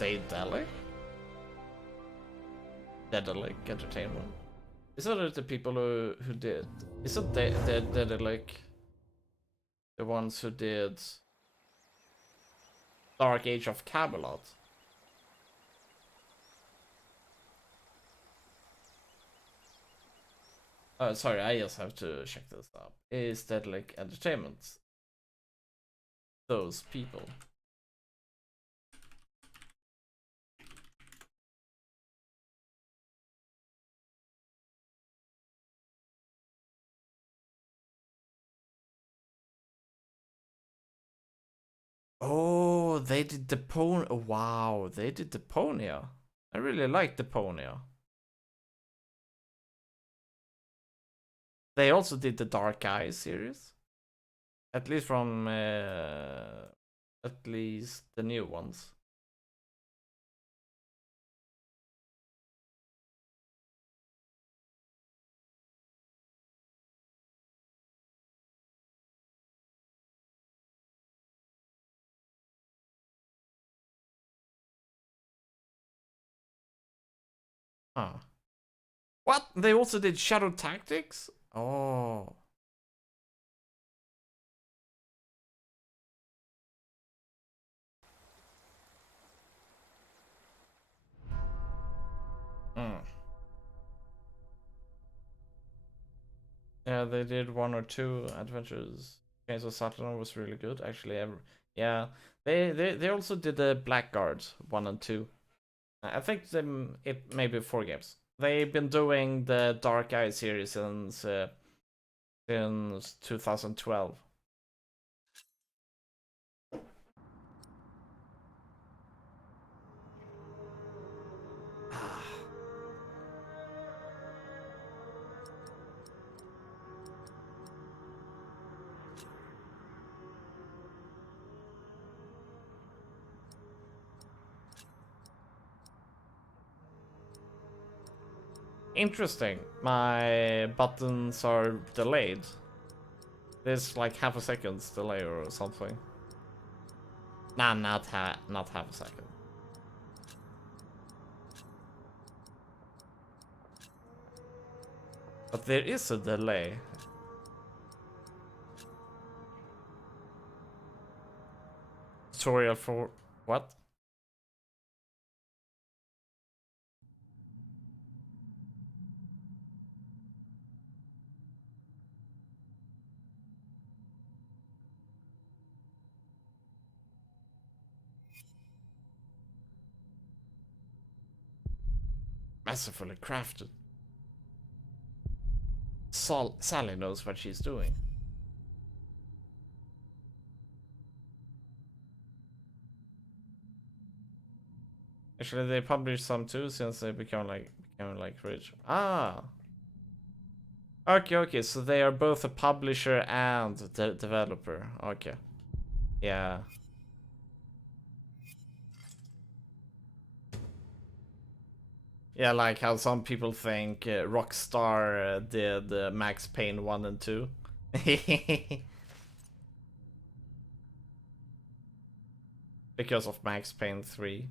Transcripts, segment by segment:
Daedalic? Daedalic Entertainment. Is that the people who did? Is it Daedalic the ones who did Dark Age of Camelot? Sorry, I just have to check this up. Is Daedalic Entertainment those people? Oh, they did Deponia. Oh, wow, they did Deponia. I really like Deponia. They also did the Dark Eyes series. At least from at least the new ones. Huh. What? They also did Shadow Tactics? Oh. Mm. Yeah, they did one or two adventures. Games of Saturn was really good, actually. Yeah, they also did the Blackguard 1 and 2. I think it may be 4 games. They've been doing the Dark Eye series since 2012. Interesting. My buttons are delayed. There's like half a second's delay or something. Nah, not half a second. But there is a delay. Tutorial for what? Masterfully crafted. Sally knows what she's doing. Actually, they published some too since they became like rich. Ah. Okay, so they are both a publisher and developer. Okay. Yeah. Yeah, like how some people think Rockstar did Max Payne 1 and 2. Because of Max Payne 3.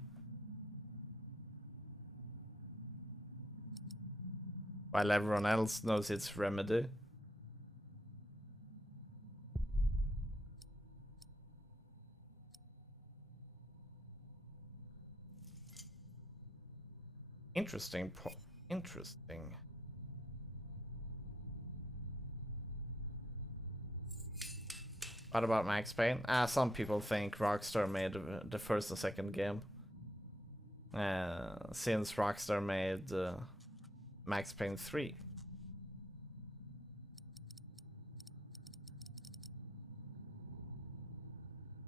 While everyone else knows it's Remedy. Interesting. Interesting. What about Max Payne? Some people think Rockstar made the first and second game. Since Rockstar made Max Payne 3.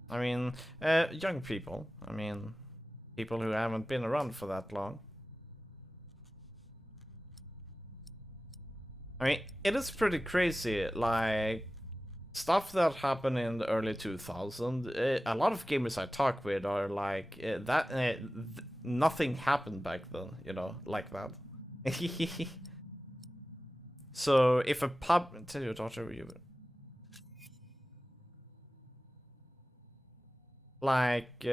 I mean, young people. I mean, people who haven't been around for that long. I mean, it is pretty crazy. Like, stuff that happened in the early 2000s, a lot of gamers I talk with are like, nothing happened back then, you know, like that. So, if a pub. Tell your daughter you. Like,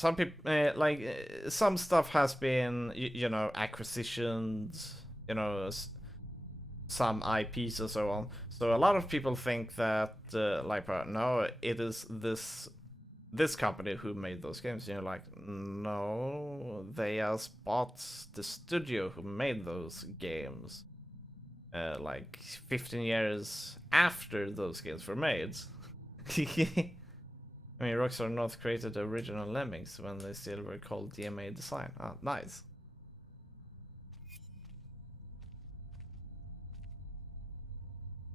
some people some stuff has been you know, acquisitions, you know, some IPs and so on. So a lot of people think that no, it is this company who made those games. You're like, no, they just bought the studio who made those games, like 15 years after those games were made. I mean, Rockstar North created the original Lemmings when they still were called DMA Design. Ah, nice.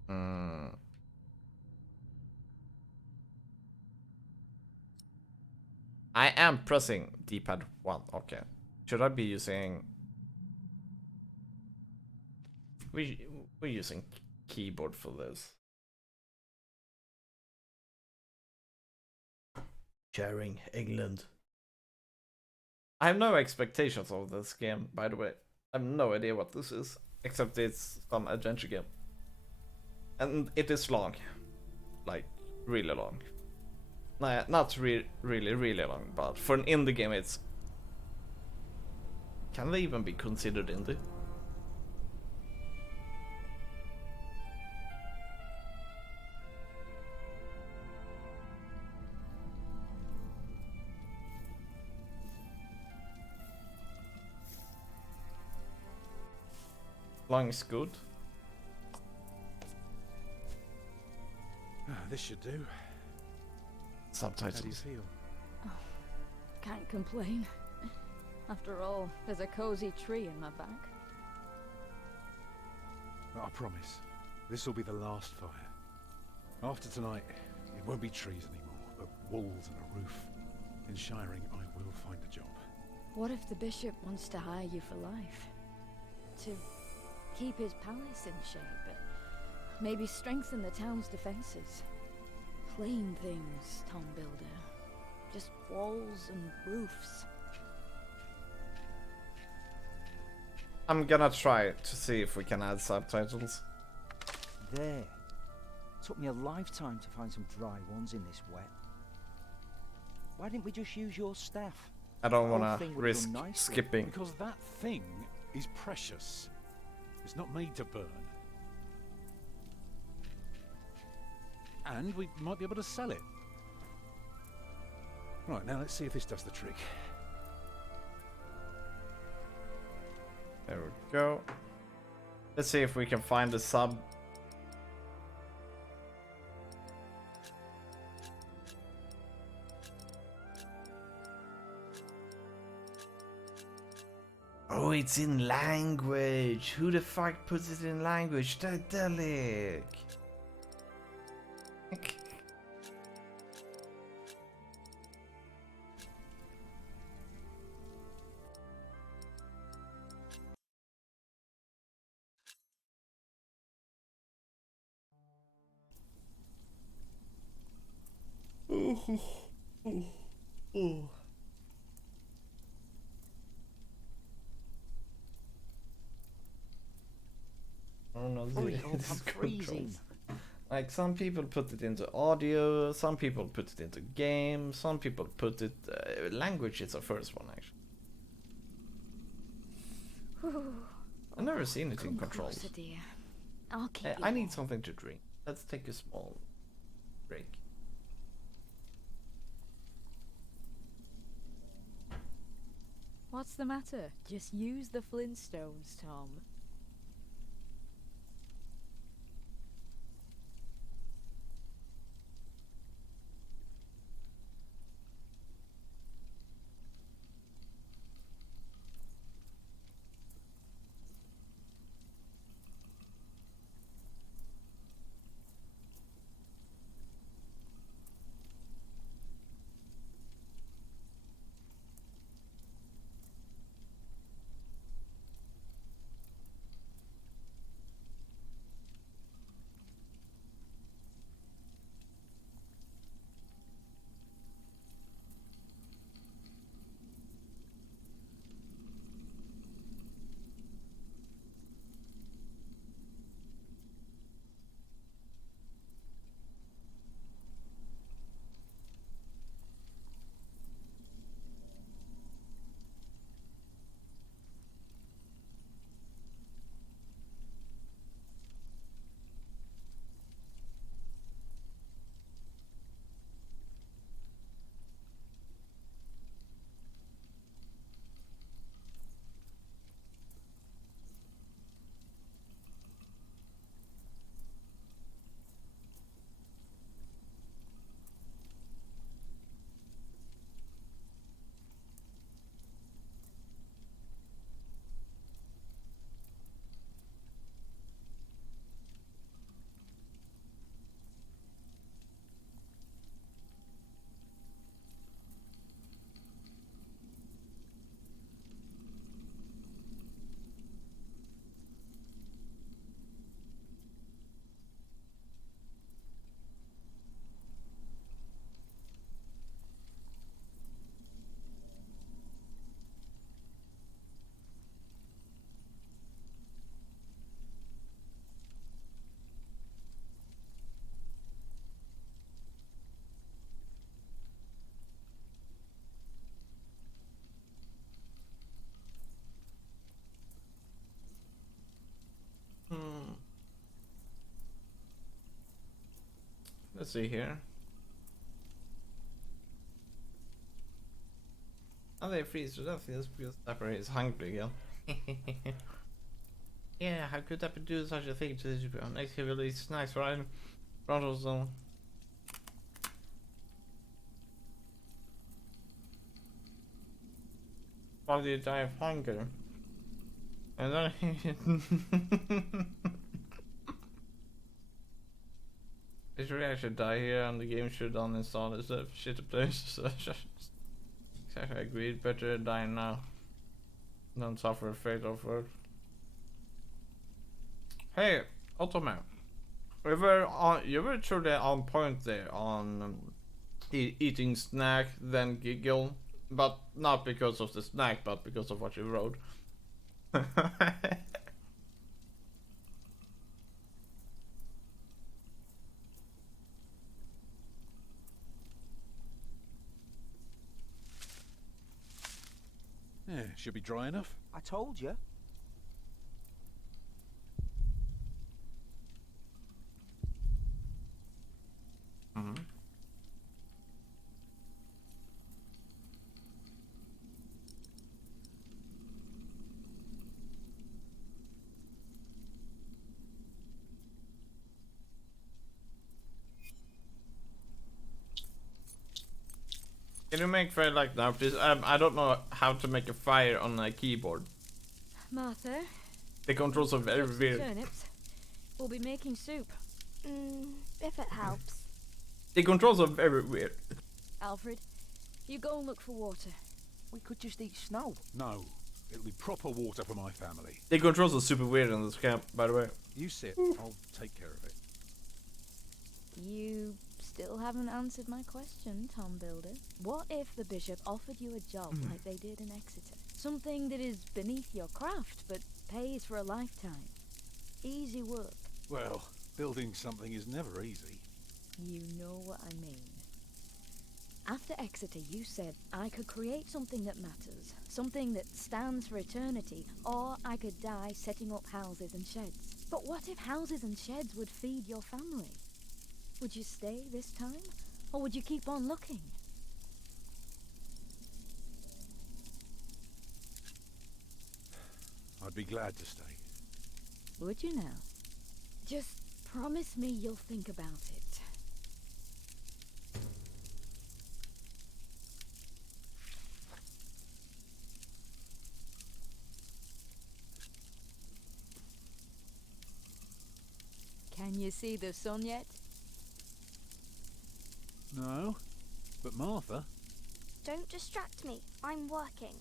Mm. I am pressing D-pad 1. Okay. Should I be using... We're using keyboard for this. Sharing England. I have no expectations of this game, by the way. I have no idea what this is, except it's some adventure game. And it is long. Like, really long. Nah, not really long, but for an indie game it's... Can they even be considered indie? Long is good. This should do. Subtitles. How do you feel? Oh, can't complain. After all, there's a cozy tree in my back. I promise, this will be the last fire. After tonight, it won't be trees anymore, but walls and a roof. In Shiring, I will find a job. What if the bishop wants to hire you for life? To keep his palace in shape, but maybe strengthen the town's defenses? Plain things, Tom Builder. Just walls and roofs. I'm gonna try to see if we can add subtitles. There. Took me a lifetime to find some dry ones in this wet. Why didn't we just use your staff? I don't The whole wanna thing would've risk done nicely. skipping. Because that thing is precious. It's not made to burn. And we might be able to sell it. Right, now let's see if this does the trick. There we go. Let's see if we can find the sub. Oh, it's in language. Who the fuck puts it in language? Delic. Oh no, Hurry this up, I'm is freezing. controls. Like some people put it into audio, some people put it into game, some people put it language is the first one actually. I've never seen it in Come controls. closer, dear. I'll keep you I need warm. something to drink. Let's take a small break. What's the matter? Just use the Flintstones, Tom. Let's see here. Oh, they freeze to death. Yes, because Dapper is hungry again. Yeah, how could Dapper do such a thing to this ground? Next, he will eat snacks right in front of them. While they die of hunger. And then It should actually die here, and the game should uninstall instead of shitty place. Exactly, agreed. Better die now than suffer a fatal word. Hey, Ottoman. You were truly on point there on eating snack, then giggle, but not because of the snack, but because of what you wrote. Yeah, should be dry enough. I told you. Mhm. Can you make fire like now, please? I don't know how to make a fire on a keyboard. Martha, The controls are very chop some weird. turnips. We'll be making soup. If it helps. The controls are very weird. Alfred, you go and look for water. We could just eat snow. No, it'll be proper water for my family. The controls are super weird in this camp, by the way. You sit, I'll take care of it. You still haven't answered my question, Tom Builder. What if the bishop offered you a job like they did in Exeter? Something that is beneath your craft, but pays for a lifetime. Easy work. Well, building something is never easy. You know what I mean. After Exeter, you said I could create something that matters, something that stands for eternity, or I could die setting up houses and sheds. But what if houses and sheds would feed your family? Would you stay this time, or would you keep on looking? I'd be glad to stay. Would you now? Just promise me you'll think about it. Can you see the sun yet? No, but Martha, Don't distract me. I'm working.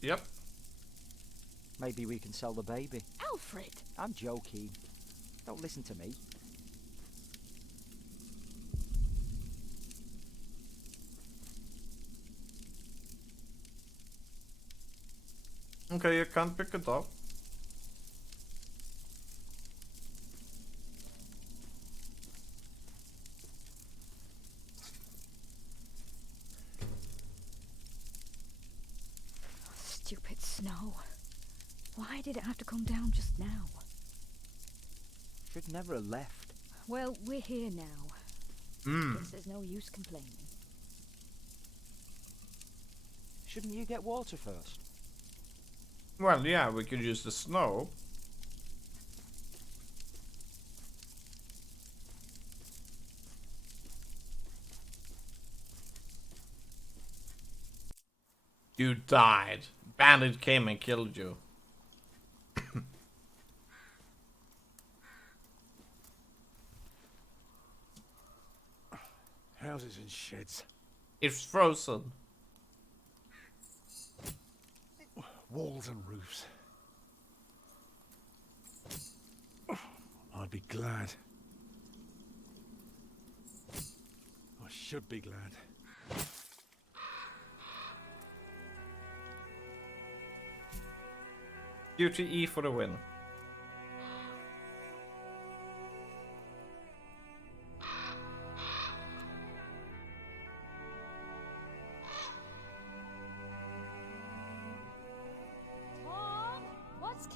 Yep. Maybe we can sell the baby. Alfred! I'm joking. Don't listen to me. Okay, you can't pick it up. Stupid snow. Why did it have to come down just now? Should never have left. Well, we're here now. Hmm. Guess there's no use complaining. Shouldn't you get water first? Well, yeah, we could use the snow. You died. Bandit came and killed you. houses and sheds, It's frozen. walls and roofs. I'd be glad. I should be glad. Duty E for the win.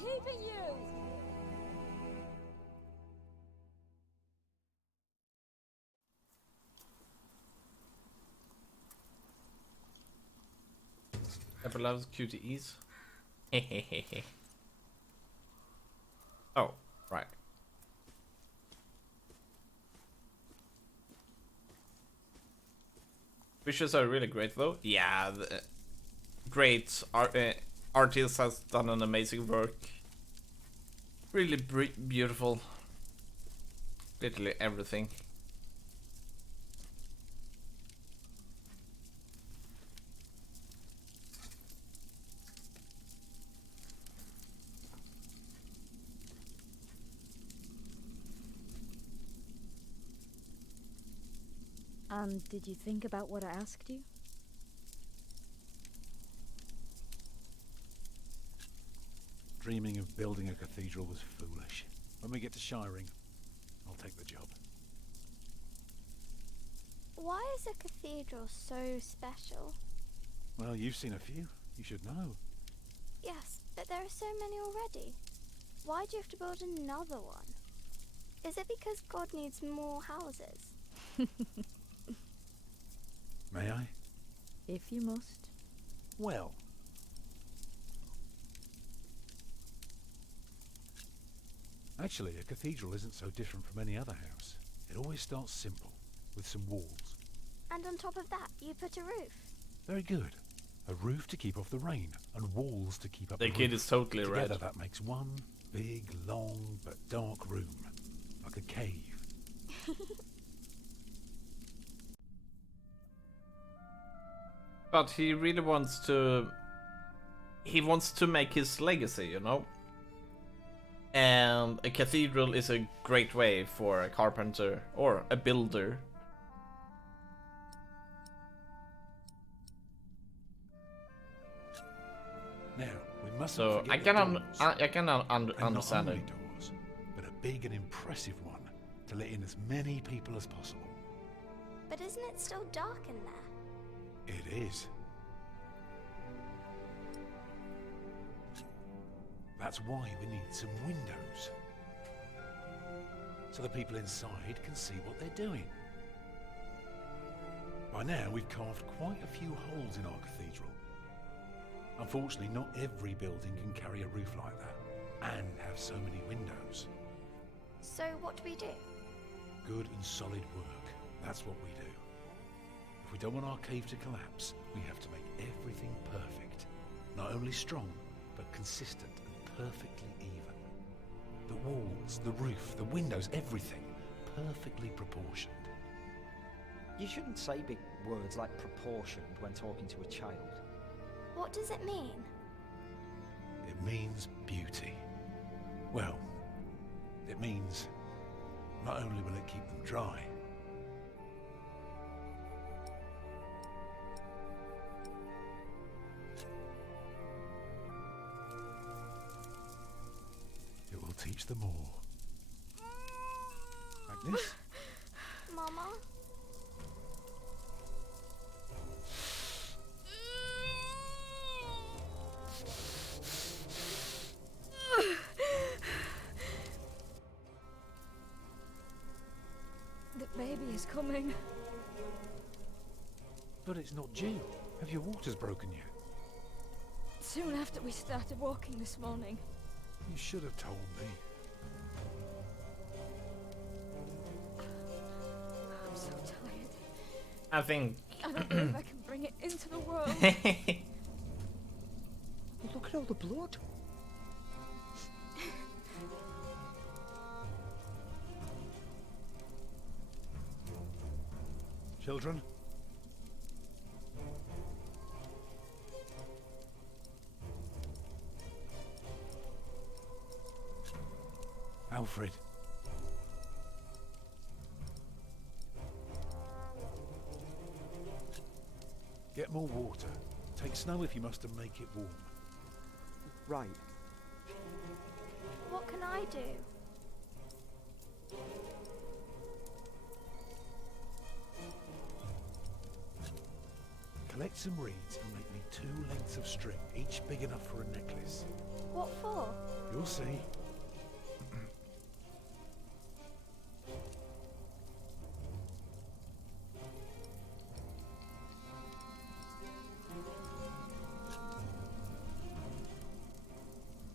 keeping you? Apple loves QTEs. Hehehehe. Oh, right. Visuals are really great though. Yeah, great. Artist has done an amazing work. Really beautiful. Literally everything. And did you think about what I asked you? Dreaming of building a cathedral was foolish. When we get to Shiring, I'll take the job. Why is a cathedral so special? Well, you've seen a few. You should know. Yes, but there are so many already. Why do you have to build another one? Is it because God needs more houses? May I? If you must. Well. Actually, a cathedral isn't so different from any other house. It always starts simple, with some walls. And on top of that, you put a roof. Very good. A roof to keep off the rain, and walls to keep up The the kid roof. is totally Together red. that makes one big, long, but dark room. Like a cave. But he really wants to... He wants to make his legacy, you know? And a cathedral is a great way for a carpenter or a builder. Now, we mustn't So forget I the can doors. understand And not it. only doors, but a big and impressive one to let in as many people as possible. But isn't it still dark in there? It is. That's why we need some windows. So the people inside can see what they're doing. By now, we've carved quite a few holes in our cathedral. Unfortunately, not every building can carry a roof like that and have so many windows. So what do we do? Good and solid work. That's what we do. If we don't want our cave to collapse, we have to make everything perfect. Not only strong, but consistent and perfectly even. The walls, the roof, the windows, everything perfectly proportioned. You shouldn't say big words like proportioned when talking to a child. What does it mean? It means beauty. Well, it means not only will it keep them dry, it will teach them all. Agnes? Mama? The baby is coming. But it's not due. Have your waters broken yet? Soon after we started walking this morning. You should have told me. I'm so tired. I think... I don't know if I can bring it into the world. Look at all the blood. Children? Alfred. Get more water. Take snow if you must and make it warm. Right. What can I do? Collect some reeds and make me 2 lengths of string, each big enough for a necklace. What for? You'll see.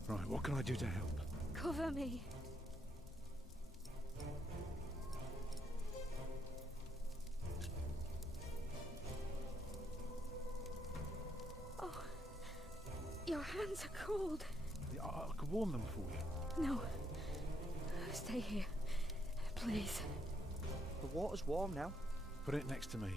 Right, what can I do to help? Cover me. Oh, your hands are cold. I could warm them for you. No, stay here, please. The water's warm now. Put it next to me.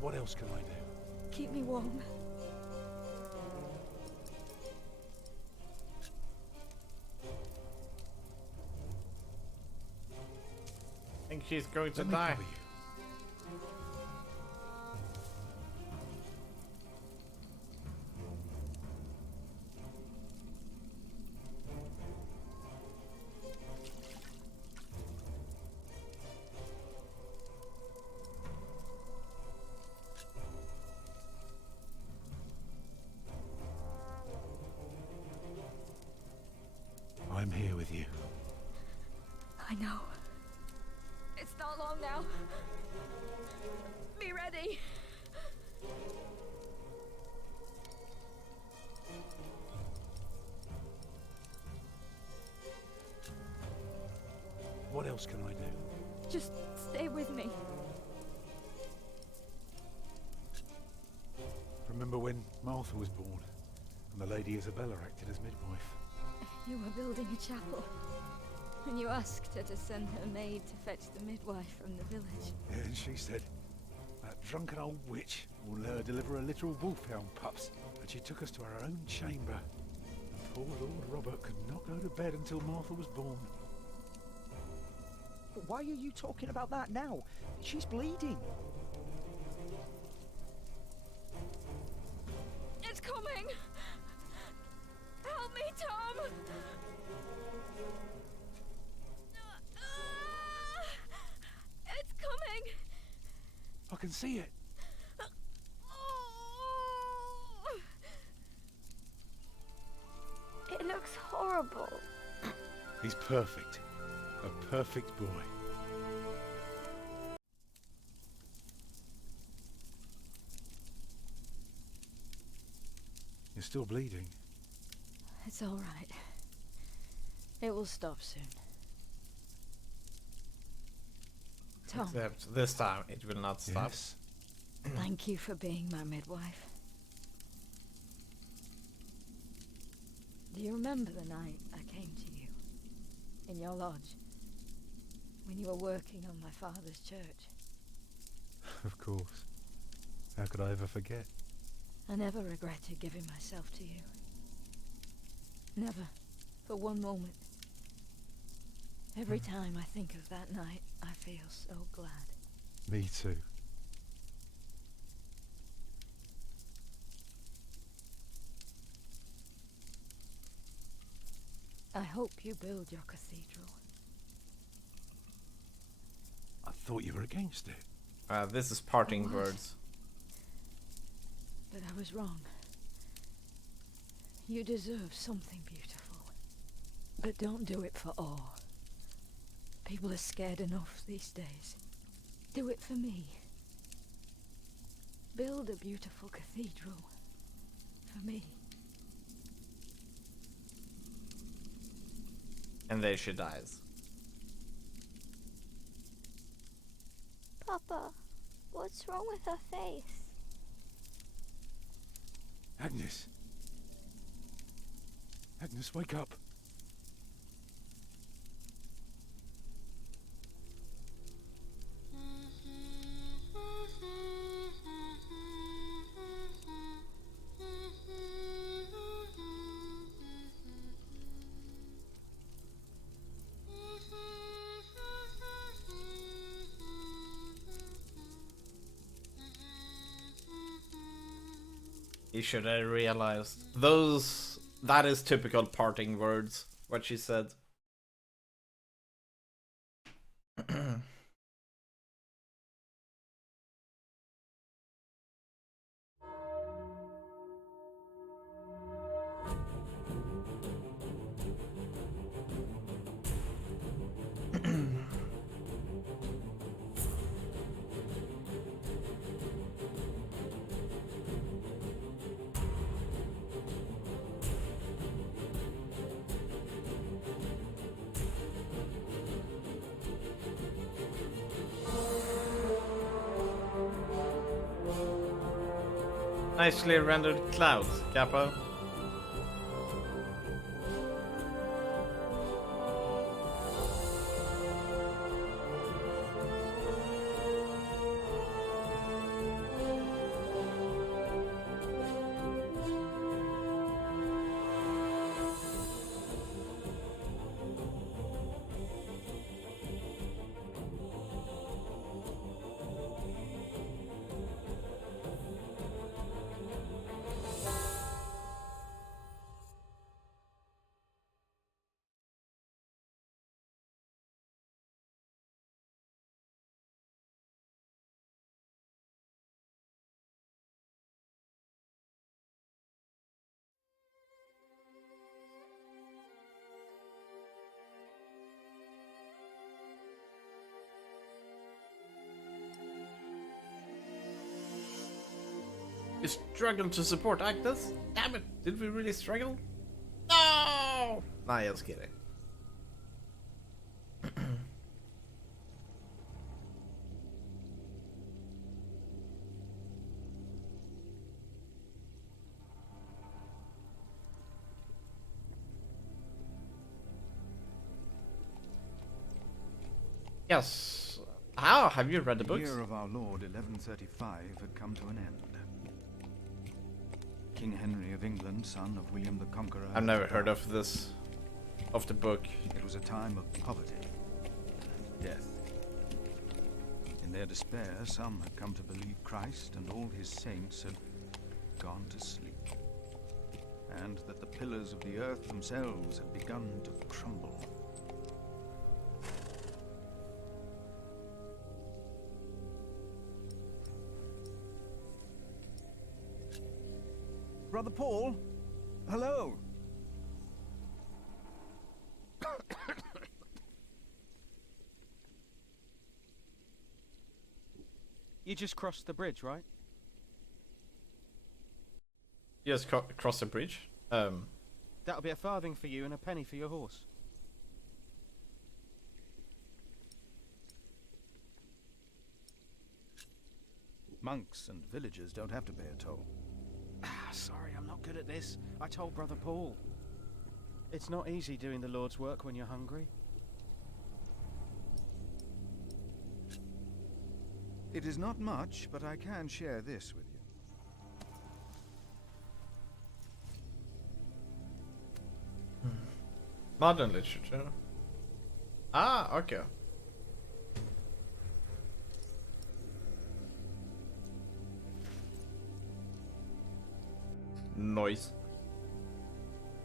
What else can I do? Keep me warm. I think she's going to Let me die. cover you. I'm here with you. I know. It's not long now. Be ready. What else can I do? Just stay with me. Remember when Martha was born and the Lady Isabella acted as midwife? You were building a chapel, and you asked her to send her maid to fetch the midwife from the village. Yeah, and she said, that drunken old witch will let her deliver a literal wolfhound pups. And she took us to our own chamber. And poor Lord Robert could not go to bed until Martha was born. But why are you talking about that now? She's bleeding. It's coming! Help me, Tom! It's coming! I can see it. It looks horrible. He's perfect. A perfect boy. You're still bleeding. It's all right. It will stop soon. Tom, Except this time it will not stop. Yes. thank you for being my midwife. Do you remember the night I came to you? In your lodge? When you were working on my father's church? Of course. How could I ever forget? I never regretted giving myself to you. Never. For one moment. Every time I think of that night, I feel so glad. Me too. I hope you build your cathedral. I thought you were against it. This is parting was. words. But I was wrong. You deserve something beautiful. But don't do it for awe. People are scared enough these days. Do it for me. Build a beautiful cathedral. For me. And there she dies. Papa, what's wrong with her face? Agnes. Agnes, wake up. He should have realized those That is typical parting words, what she said. Nicely rendered clouds, Kappa. You struggled to support Agnes? Damn it, did we really struggle? No! Nah, just kidding. Yes. How have you read the The books? year of our Lord 1135 had come to an end. King Henry of England, son of William the Conqueror. I've never had heard died. of this, of the book. It was a time of poverty and death. In their despair, some had come to believe Christ and all his saints had gone to sleep, and that the pillars of the earth themselves had begun to crumble. Brother Paul? Hello! You just crossed the bridge, right? You just cross the bridge. That'll be a farthing for you and a penny for your horse. Monks and villagers don't have to pay a toll. Ah, sorry, I'm not good at this. I told Brother Paul. It's not easy doing the Lord's work when you're hungry. It is not much, but I can share this with you. Modern literature. Ah, okay. Noise.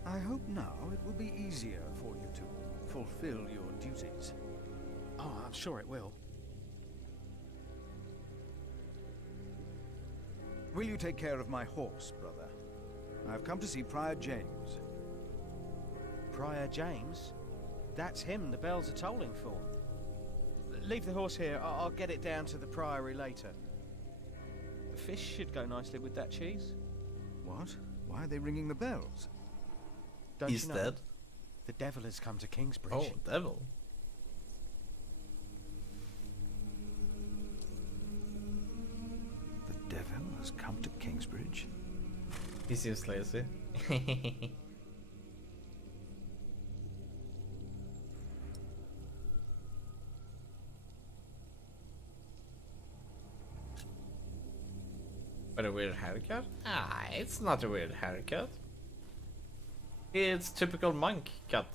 I hope now it will be easier for you to fulfill your duties. Oh, I'm sure it will. Will you take care of my horse, brother? I've come to see Prior James. Prior James? That's him the bells are tolling for. Leave the horse here. I'll get it down to the priory later. The fish should go nicely with that cheese. What? Why are they ringing the bells? Don't He's you know? dead. The devil has come to Kingsbridge. Oh, devil. The devil has come to Kingsbridge? He seems lazy. But a weird haircut? Ah, it's not a weird haircut. It's typical monk cut.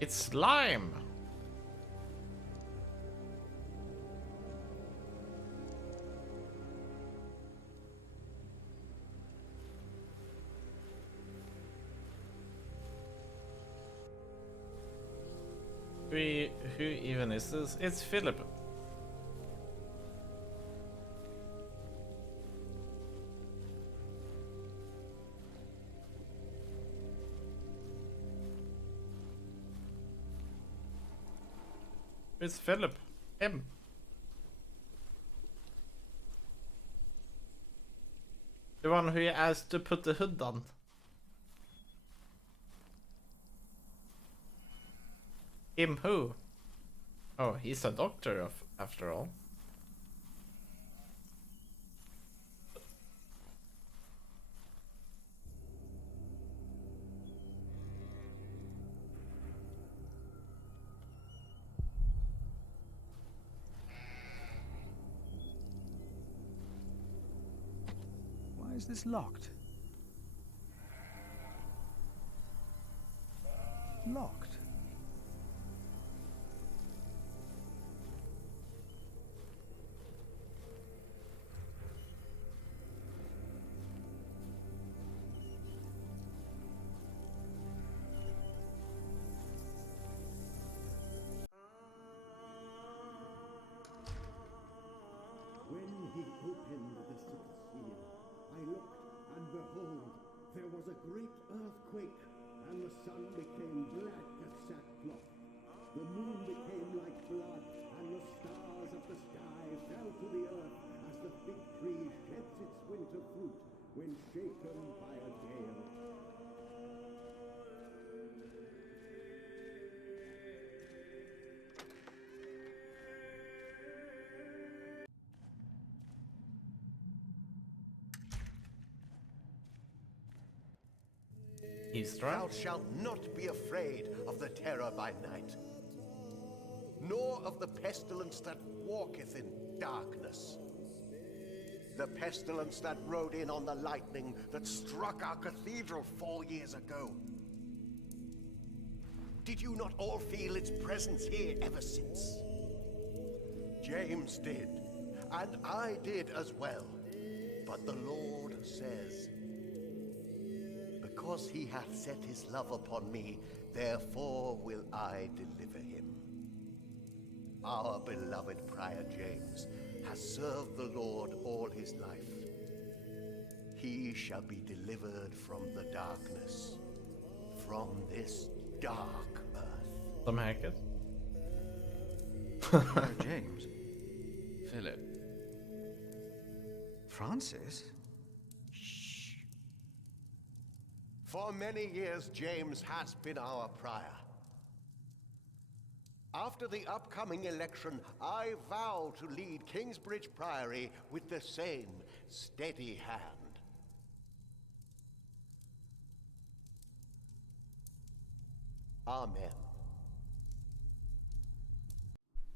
It's slime! Who even is this? It's Philip. It's Philip. Him. The one who asked to put the hood on. Him who? Oh, he's a doctor after all. Why is this locked? Locked? When he opened the sixth seal, I looked, and behold, there was a great earthquake, and the sun became black as sackcloth. The moon became like blood, and the stars of the sky fell to the earth as the fig tree sheds its winter fruit when shaken by a gale. He's Thou drunk. shalt not be afraid of the terror by night, nor of the pestilence that walketh in darkness. The pestilence that rode in on the lightning that struck our cathedral 4 years ago. Did you not all feel its presence here ever since? James did, and I did as well. But the Lord says, because he hath set his love upon me, therefore will I deliver him. Our beloved Prior James has served the Lord all his life. He shall be delivered from the darkness, from this dark earth. Some hackers. Prior James? Philip? Francis? For many years, James has been our prior. After the upcoming election, I vow to lead Kingsbridge Priory with the same steady hand. Amen.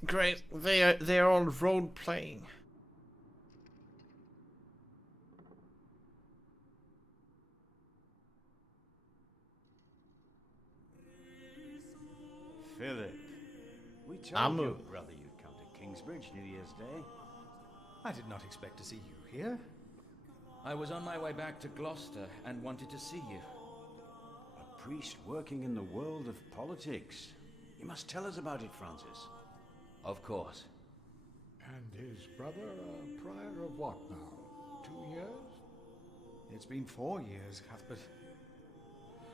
Great. They're all role playing. Philip, we told Amu. your brother you'd come to Kingsbridge New Year's Day. I did not expect to see you here. I was on my way back to Gloucester and wanted to see you. A priest working in the world of politics. You must tell us about it, Francis. Of course. And his brother a prior of what now? 2 years? It's been 4 years, Cuthbert.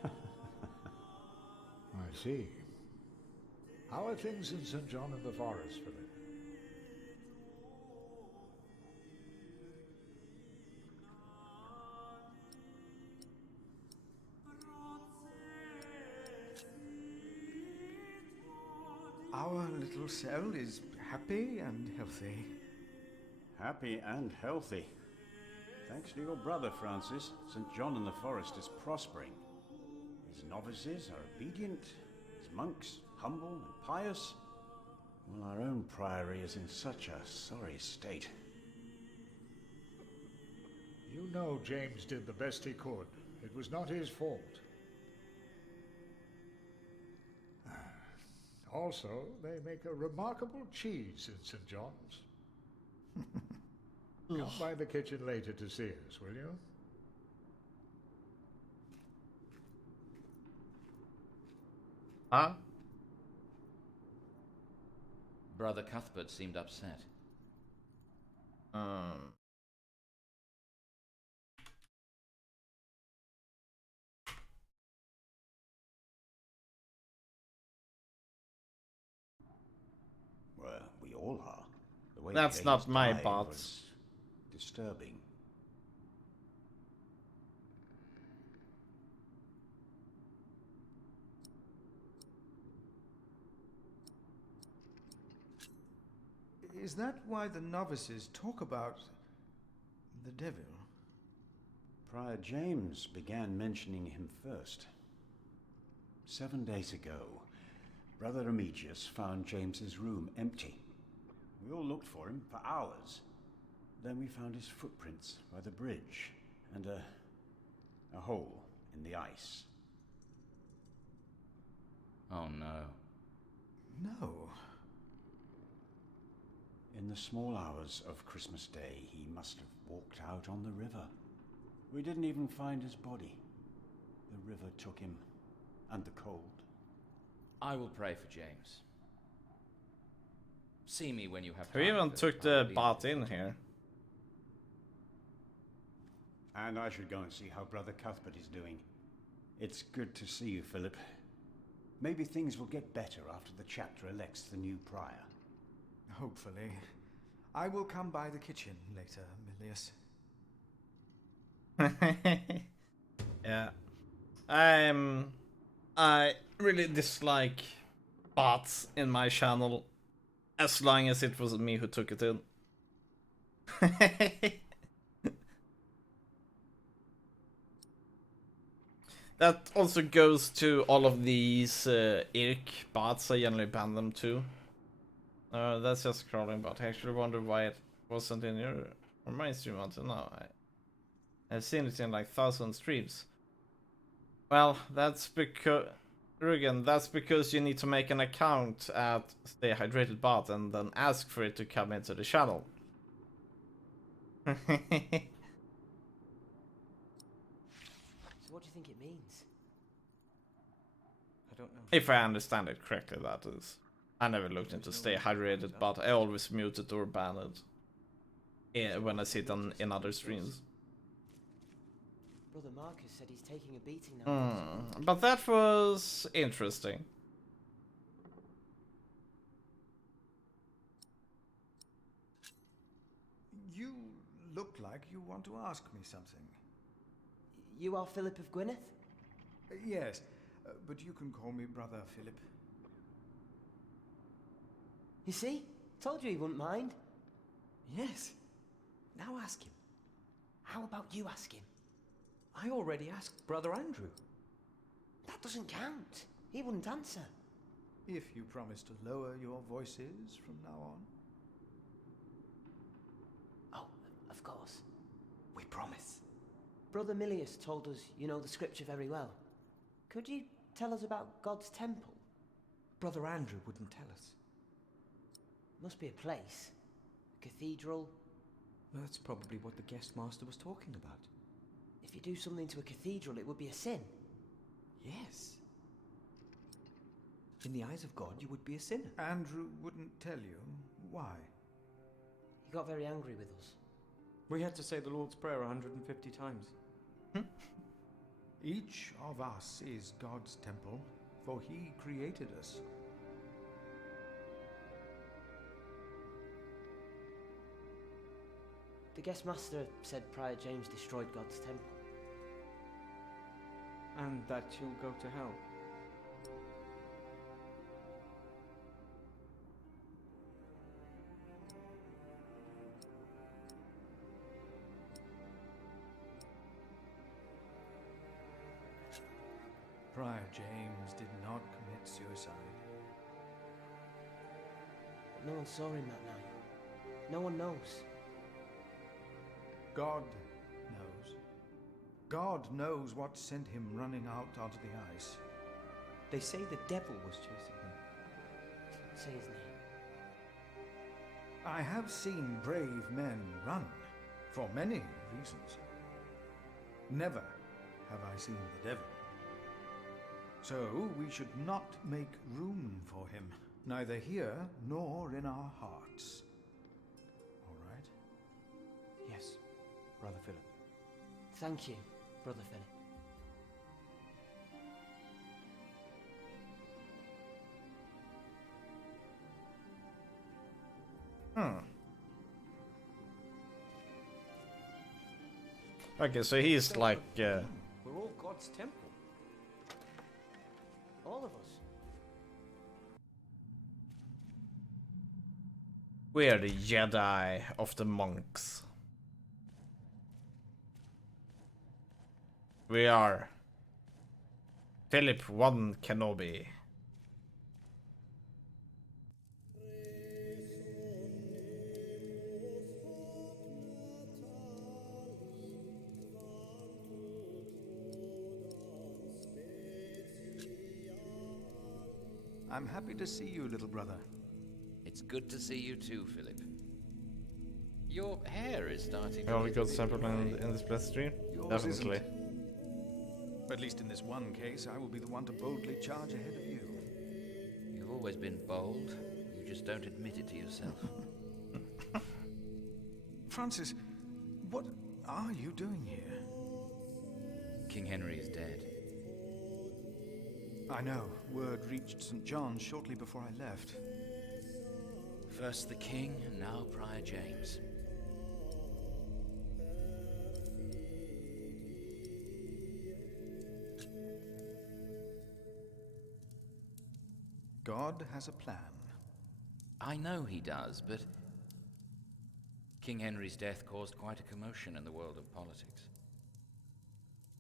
I see. How are things in St. John of the Forest, Philip? Our little cell is happy and healthy. Happy and healthy. Thanks to your brother, Francis, St. John in the Forest is prospering. His novices are obedient, his monks humble and pious, while our own priory is in such a sorry state. You know James did the best he could. It was not his fault. Also, they make a remarkable cheese in St. John's. Come by the kitchen later to see us, will you? Huh? Brother Cuthbert seemed upset. Well, we all are. The way That's James not my died part. was disturbing. Is that why the novices talk about the devil? Prior James began mentioning him first. 7 days ago, Brother Remigius found James's room empty. We all looked for him for hours. Then we found his footprints by the bridge and a hole in the ice. Oh no. No. In the small hours of Christmas Day, he must have walked out on the river. We didn't even find his body. The river took him, and the cold. I will pray for James. See me when you have Who time. even Philip. took I the will be bot there. in here? And I should go and see how Brother Cuthbert is doing. It's good to see you, Philip. Maybe things will get better after the chapter elects the new prior. Hopefully. I will come by the kitchen later, Milius. Yeah. I really dislike bots in my channel, as long as it was me who took it in. That also goes to all of these IRC bots. I generally ban them too. That's just scrolling, but I actually wonder why it wasn't in your or my stream until now. I've seen it in like 1,000 streams. Well, that's because Rugen, that's because you need to make an account at Stay Hydrated Bot and then ask for it to come into the channel. So what do you think it means? I don't know. If I understand it correctly, that is. I never looked into Stay Hydrated, but I always mute it or ban it when I see it in other streams. Brother Marcus said he's taking a beating now. But that was interesting. You look like you want to ask me something. You are Philip of Gwynedd? Yes, but you can call me Brother Philip. You see? Told you he wouldn't mind. Yes. Now ask him. How about you ask him? I already asked Brother Andrew. That doesn't count. He wouldn't answer. If you promise to lower your voices from now on. Oh, of course. We promise. Brother Milius told us you know the scripture very well. Could you tell us about God's temple? Brother Andrew wouldn't tell us. Must be a place. A cathedral. That's probably what the guest master was talking about. If you do something to a cathedral, it would be a sin. Yes. In the eyes of God, you would be a sinner. Andrew wouldn't tell you why. He got very angry with us. We had to say the Lord's Prayer 150 times. Each of us is God's temple, for he created us. The guest master said Prior James destroyed God's temple. And that you'll go to hell. Prior James did not commit suicide. But no one saw him that night. No one knows. God knows. God knows what sent him running out onto the ice. They say the devil was chasing him. say his name. I have seen brave men run, for many reasons. Never have I seen the devil. So we should not make room for him, neither here nor in our hearts. All right? Yes, Brother Philip. Thank you, Brother Philip. Okay, so he's like We're all God's temple. All of us. we are the Jedi of the monks. We are Philip 1 Kenobi. I'm happy to see you, little brother. It's good to see you too, Philip. Your hair is starting We only got sample in this blessed stream? Yours Definitely. isn't. At least in this one case, I will be the one to boldly charge ahead of you. You've always been bold. You just don't admit it to yourself. Francis, what are you doing here? King Henry is dead. I know. Word reached St. John's shortly before I left. First the king, and now Prior James. God has a plan. I know he does, but King Henry's death caused quite a commotion in the world of politics.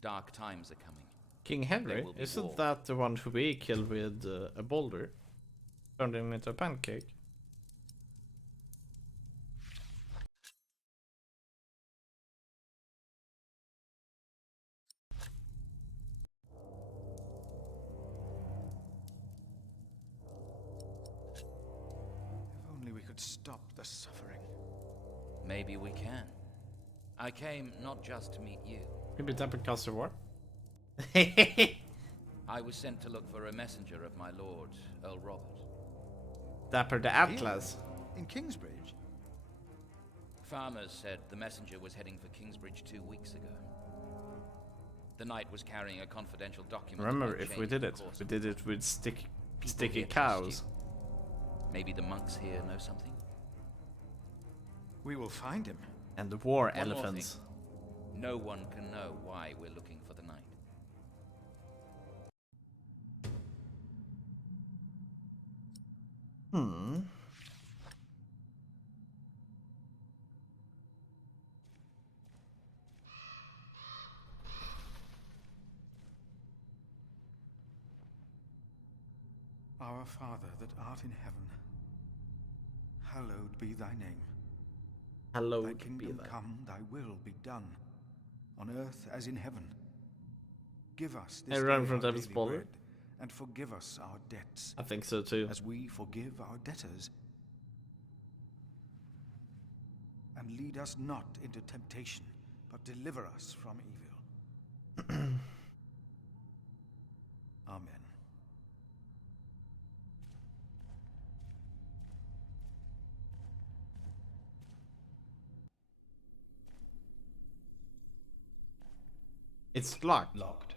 Dark times are coming. King Henry? Isn't that the one who we killed with a boulder? Turned him into a pancake? If only we could stop the suffering. Maybe we can. I came not just to meet you. Maybe Dapper Castle War? I was sent to look for a messenger of my lord, Earl Robert. Dapper the Atlas. In Kingsbridge? Farmers said the messenger was heading for Kingsbridge 2 weeks ago. The knight was carrying a confidential document. Remember, if we did it with sticky here trust cows. you. Maybe the monks here know something? We will find him. And the war One more elephants. thing. No one can know why we're looking for the knight. Our Father that art in heaven, hallowed be thy name. Hallowed thy be kingdom thy- come, thy will be done, on earth as in heaven. Give us I this run day from our Devil's daily Boulder. bread, and forgive us our debts, I think so too. as we forgive our debtors. And lead us not into temptation, but deliver us from evil. Amen. It's locked. Locked.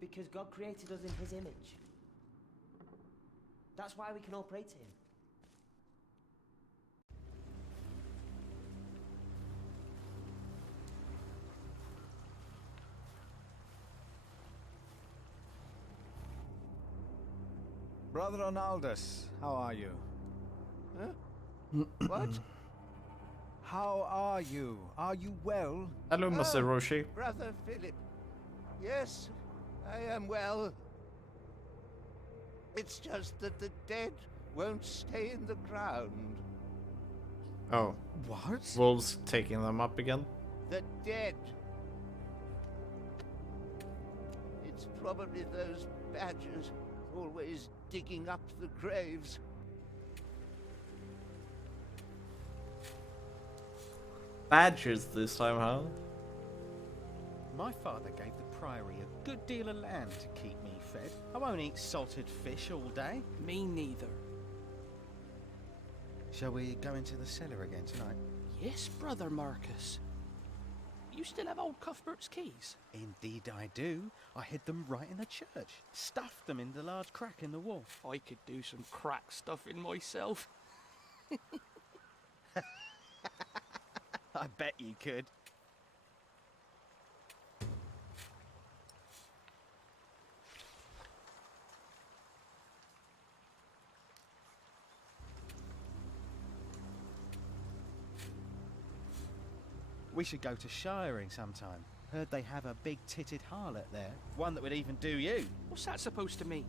Because God created us in his image. That's why we can all pray to him. Brother Ronaldus, how are you? Huh? What? How are you? Are you well? Hello, Mr. Roshi. Brother Philip. Yes, I am well. It's just that the dead won't stay in the ground. Oh. What? Wolves taking them up again? The dead. It's probably those badgers always digging up the graves. Badgers this time, huh? My father gave the priory a good deal of land to keep me fed. I won't eat salted fish all day. Me neither. Shall we go into the cellar again tonight? Yes, Brother Marcus. You still have old Cuthbert's keys? Indeed I do. I hid them right in the church. Stuffed them in the large crack in the wall. I could do some crack stuffing myself. I bet you could. We should go to shiring sometime. Heard they have a big-titted harlot there. One that would even do you. What's that supposed to mean?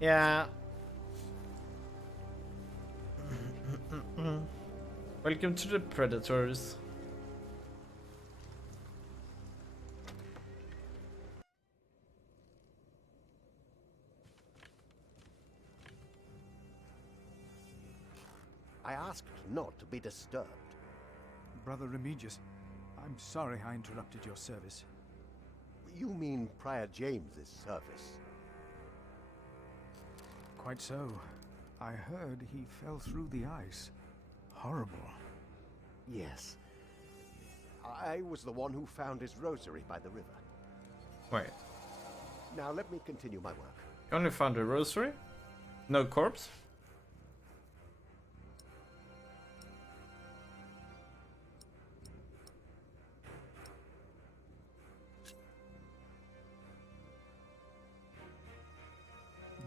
Yeah. Welcome to the Predators. I asked not to be disturbed. Brother Remigius, I'm sorry I interrupted your service. You mean Prior James's service? Quite so. I heard he fell through the ice. Horrible. Yes. I was the one who found his rosary by the river. Wait. Now let me continue my work. You only found a rosary? No corpse?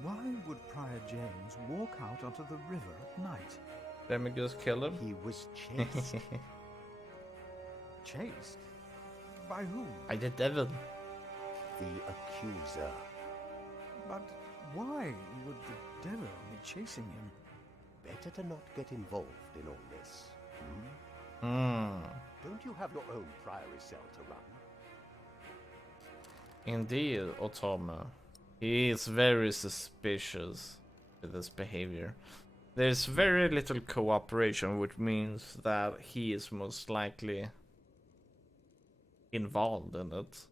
Why would Prior James walk out onto the river at night? Remigius killed him? He was chased. Chased? By whom? By the devil. The accuser. But why would the devil be chasing him? Better to not get involved in all this. Don't you have your own priory cell to run? Indeed, Otama. He is very suspicious with his behavior. There's very little cooperation, which means that he is most likely involved in it.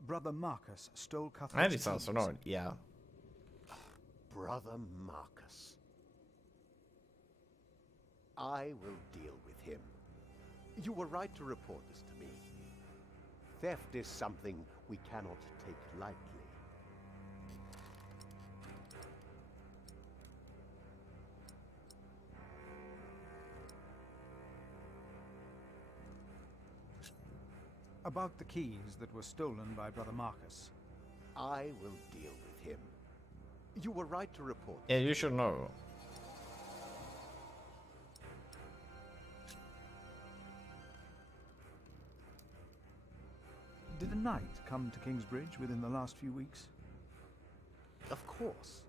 — Brother Marcus stole Cuthbert's And it sounds keys. annoying, yeah. Brother Marcus. I will deal with him. You were right to report this to me. Theft is something we cannot take lightly. About the keys that were stolen by Brother Marcus. I will deal with him. You were right to report. Yeah, you should know. Did a knight come to Kingsbridge within the last few weeks? Of course.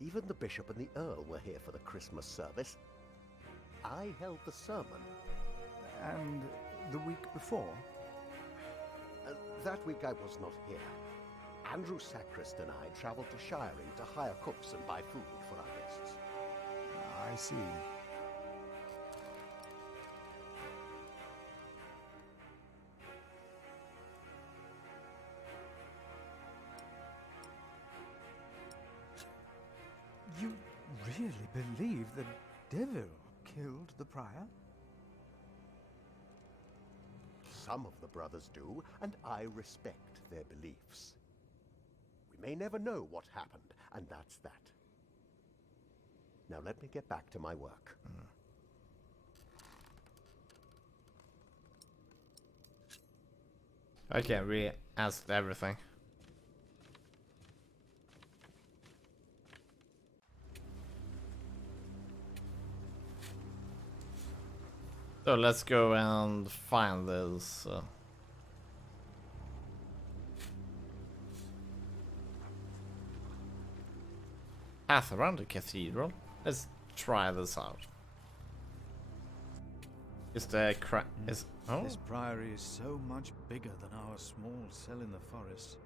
Even the bishop and the earl were here for the Christmas service. I held the sermon. And the week before? That week I was not here. Andrew Sacrist and I travelled to Shiring to hire cooks and buy food for our guests. I see. You really believe the devil killed the prior? Some of the brothers do, and I respect their beliefs. We may never know what happened, and that's that. Now let me get back to my work. Okay, we asked everything. So let's go and find this. Path around the cathedral. Let's try this out. Is the This priory is so much bigger than our small cell in the forest.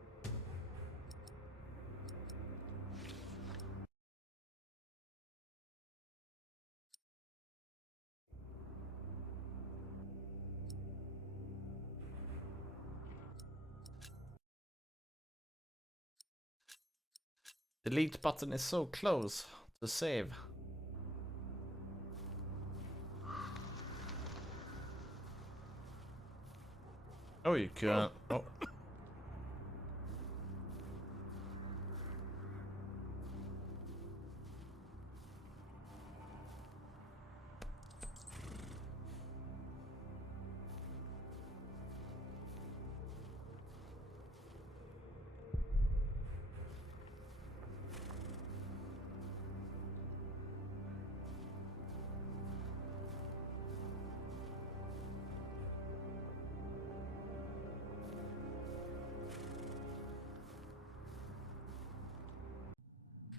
Delete button is so close to save. Oh, you can't. Oh.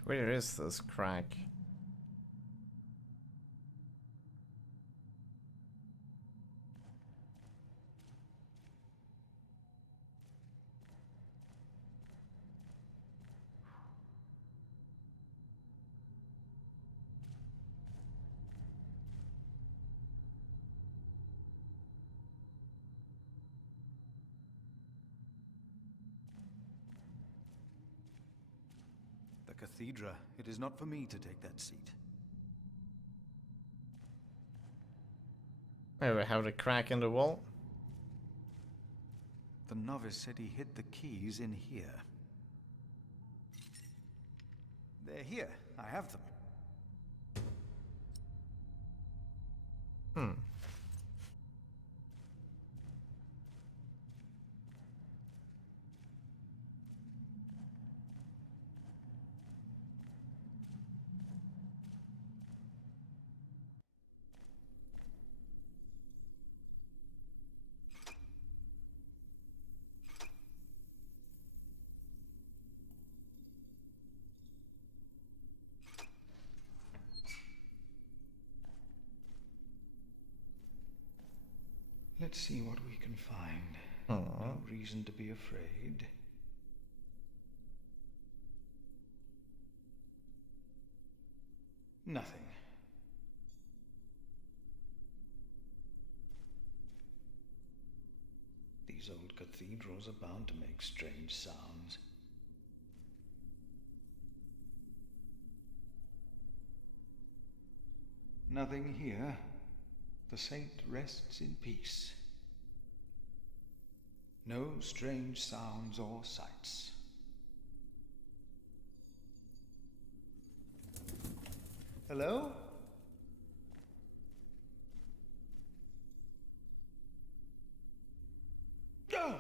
Where is this crack? The cathedra. It is not for me to take that seat. Where we have the crack in the wall. The novice said he hid the keys in here. They're here. I have them. Let's see what we can find. No reason to be afraid. Nothing. These old cathedrals are bound to make strange sounds. Nothing here. The saint rests in peace. No strange sounds or sights. Hello? Go!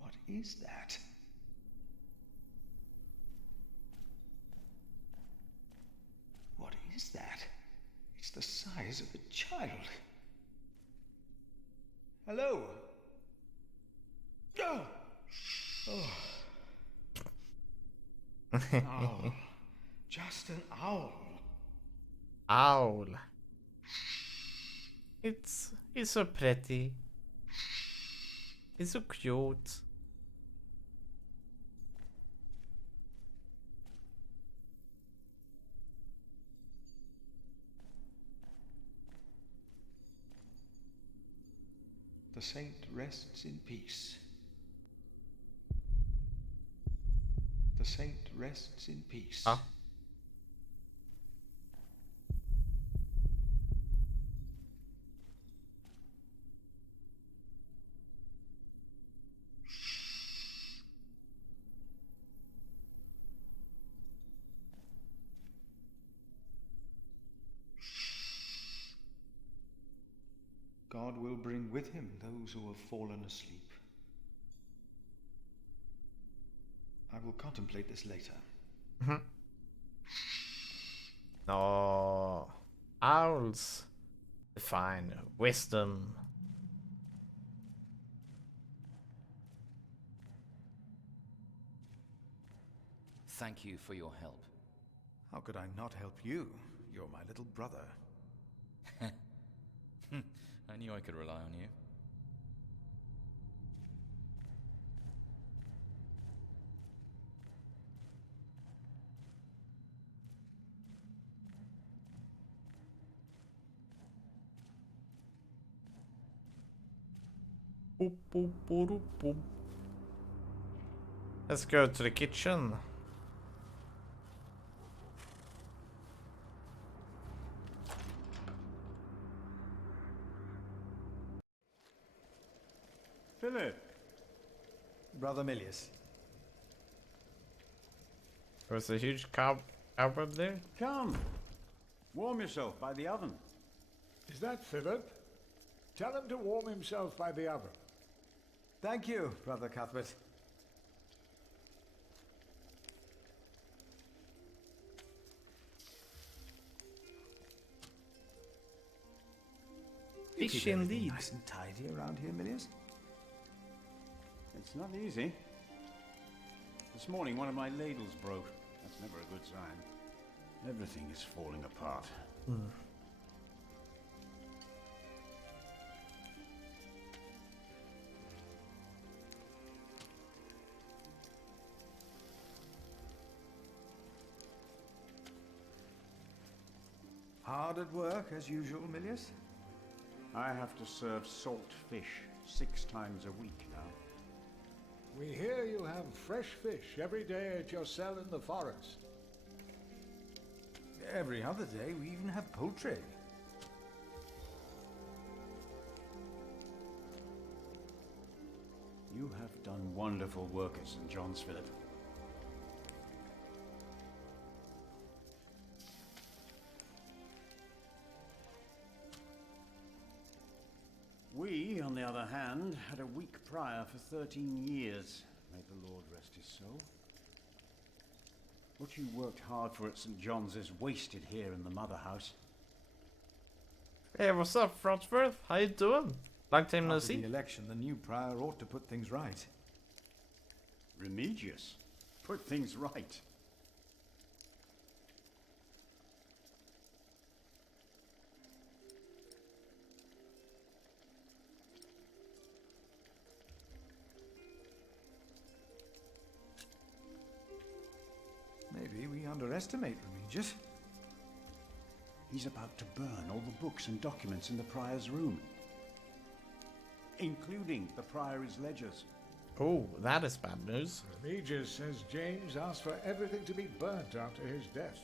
What is that? What is that? It's the size of a child. Hello? Oh! Owl. Just an owl. Owl. It's so pretty. It's so cute. The saint rests in peace. The saint rests in peace. Ah. God will bring with him those who have fallen asleep. I will contemplate this later. No. Owls. Define wisdom. Thank you for your help. How could I not help you? You're my little brother. I knew I could rely on you. Boop, boop, boop, boop. Let's go to the kitchen. Philip! Brother Milius. There's a huge cupboard there. Come! Warm yourself by the oven. Is that Philip? Tell him to warm himself by the oven. Thank you, Brother Cuthbert. Fish indeed. Nice and tidy around here, Milius. It's not easy. This morning one of my ladles broke. That's never a good sign. Everything is falling apart. Hard at work, as usual, Milius? I have to serve salt fish 6 times a week now. We hear you have fresh fish every day at your cell in the forest. Every other day, we even have poultry. You have done wonderful work at St. John's, Philip. We, on the other hand, had a weak prior for 13 years. May the Lord rest his soul. What you worked hard for at St. John's is wasted here in the mother house. Hey, what's up, Frostworth? How you doing? Long time no After see. the election, the new prior ought to put things right. Remigius, put things right. Maybe we underestimate Remigius. He's about to burn all the books and documents in the prior's room, including the priory's ledgers. Oh, that is bad news. Remigius says James asked for everything to be burnt after his death,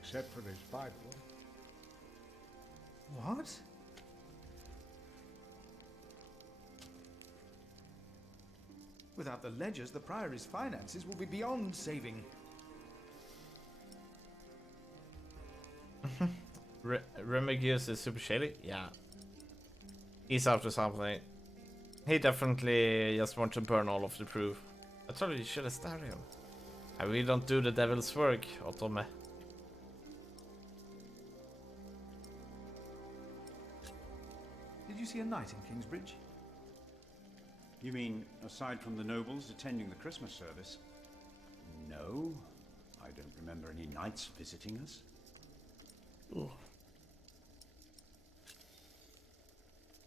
except for his Bible. What? Without the ledgers, the priory's finances will be beyond saving. Remigius is super shady? Yeah. He's after something. He definitely just wants to burn all of the proof. I told you you should have stabbed him. And we don't do the devil's work, Otome. Did you see a knight in Kingsbridge? You mean, aside from the nobles attending the Christmas service? No, I don't remember any knights visiting us. Ooh.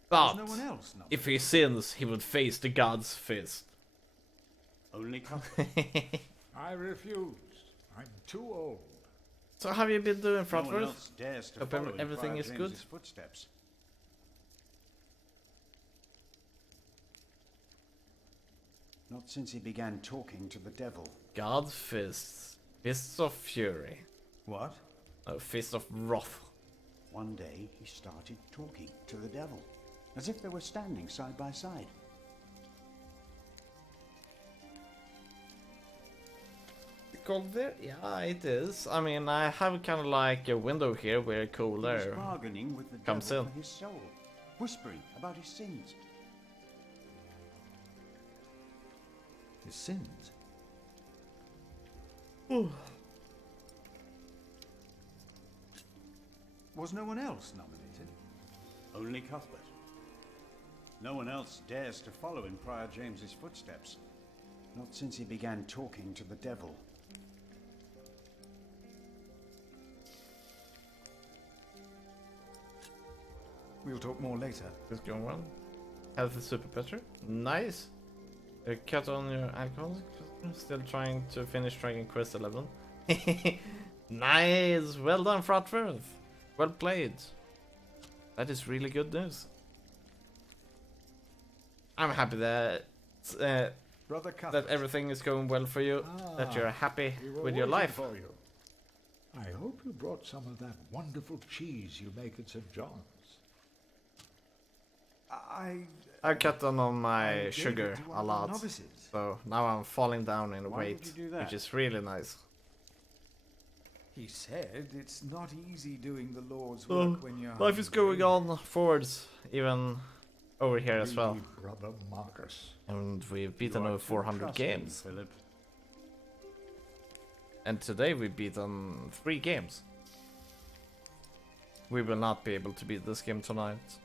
There's But no one else, no. if he sins, he would face the god's fist. Only I refused. I'm too old. So how have you been doing, No one Frostworth? else dares to Hope follow in everything Friar is good. James's footsteps. Not since he began talking to the devil. God fists. Fists of fury. What? No, fist of wrath. One day he started talking to the devil, as if they were standing side by side. Cold there? Yeah, it is. I mean, I have kind of like a window here where cold He was air bargaining with the comes devil in. for his soul, whispering about his sins. His sins? Was no one else nominated? Only Cuthbert. No one else dares to follow in Prior James's footsteps. Not since he began talking to the devil. We'll talk more later. It's going well. Healthy super better. Nice. Cut on your alcohol. Still trying to finish Dragon Quest 11. Nice. Well done, Fratworth. Well played. That is really good news. I'm happy that Brother that Cuthbert. everything is going well for you. That you're happy We were with your waiting life. for you. I hope you brought some of that wonderful cheese you make at St. John's. I cut down on my gave sugar it to a other lot, novices. so now I'm falling down in Why weight, would you do that? which is really nice. He said it's not easy doing the Lord's So, work when you're life is hungry. going on forwards, even over here as well. Really, Brother Marcus. And we've beaten You are over too 400 trusting, games. Philip. And today we've beaten 3 games. We will not be able to beat this game tonight.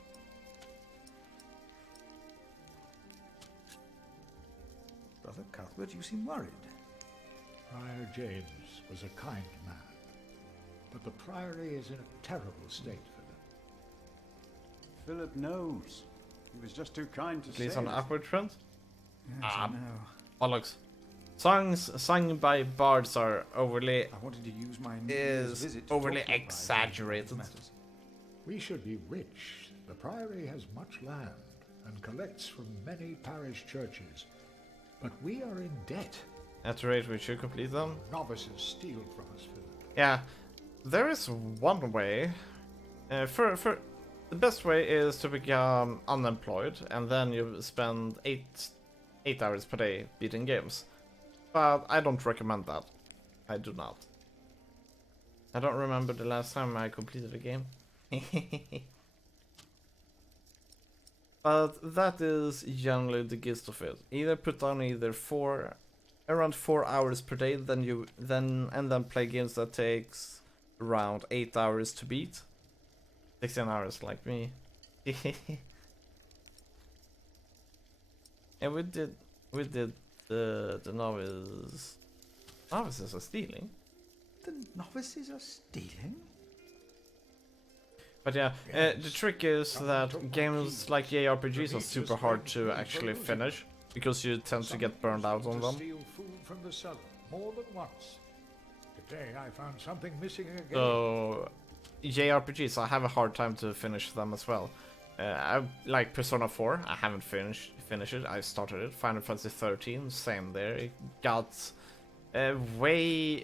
Brother Cuthbert, you seem worried. Prior James was a kind man, but the Priory is in a terrible state for them. Philip knows. He was just too kind to At say least on it. the upward trend. Yes, I know. Bollocks. Songs sung by bards are overly I wanted to use my New Year's is visit to overly talk to you about exaggerated. matters. We should be rich. The Priory has much land and collects from many parish churches, but we are in debt. At the rate we should complete them. Novices steal from us, Philip. Yeah, there is one way. For the best way is to become unemployed, and then you spend 8 hours per day beating games. But I don't recommend that. I do not. I don't remember the last time I completed a game. But that is generally the gist of it. Either put on around 4 hours per day, then play games that takes around 8 hours to beat. 16 hours like me. And we did the novices. Novices are stealing. The novices are stealing? But yeah, the trick is that games like JRPGs are super hard to actually finish because you tend to get burned out on them. Steal food from the cellar more than once. Today I found something missing again. So JRPGs, I have a hard time to finish them as well. I like Persona 4. I haven't finished it. I started it. Final Fantasy 13, same there. It got way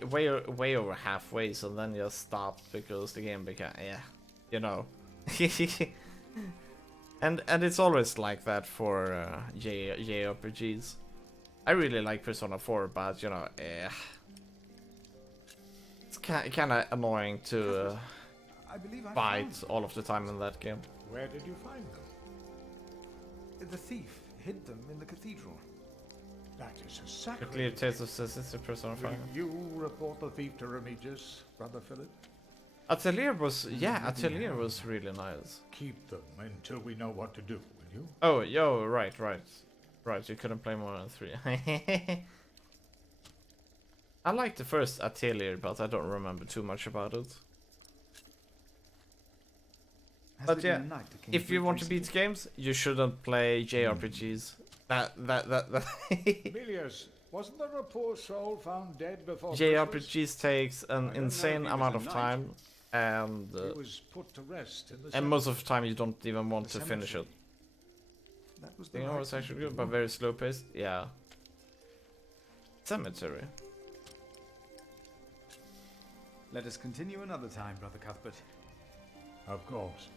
over halfway, so then just stopped because the game became you know. and it's always like that for JRPGs. I really like Persona 4, but you know, it's kind of annoying to I believe I fight found all of the time in that game. Where did you find them? the thief hid them in the cathedral. That is a Quickly, sacrilege. Tales of Sister Persona 5. Will you report the thief to Remigius, Brother Philip? Atelier was Atelier was really nice. Keep them until we know what to do, will you? Oh, yo, right. You couldn't play more than 3. I liked the first Atelier, but I don't remember too much about it. Has But there yeah, been a night the king if you fled want to beat recently? games, you shouldn't play JRPGs. That. Emilius, wasn't there a poor soul found dead before Christmas? JRPGs takes an insane amount of time, and He was put to rest in the and most of the time you don't even want The to finish it. That was the You know, right it's thing actually to good, do. but very slow paced. Yeah. cemetery. Let us continue another time, Brother Cuthbert. Of course.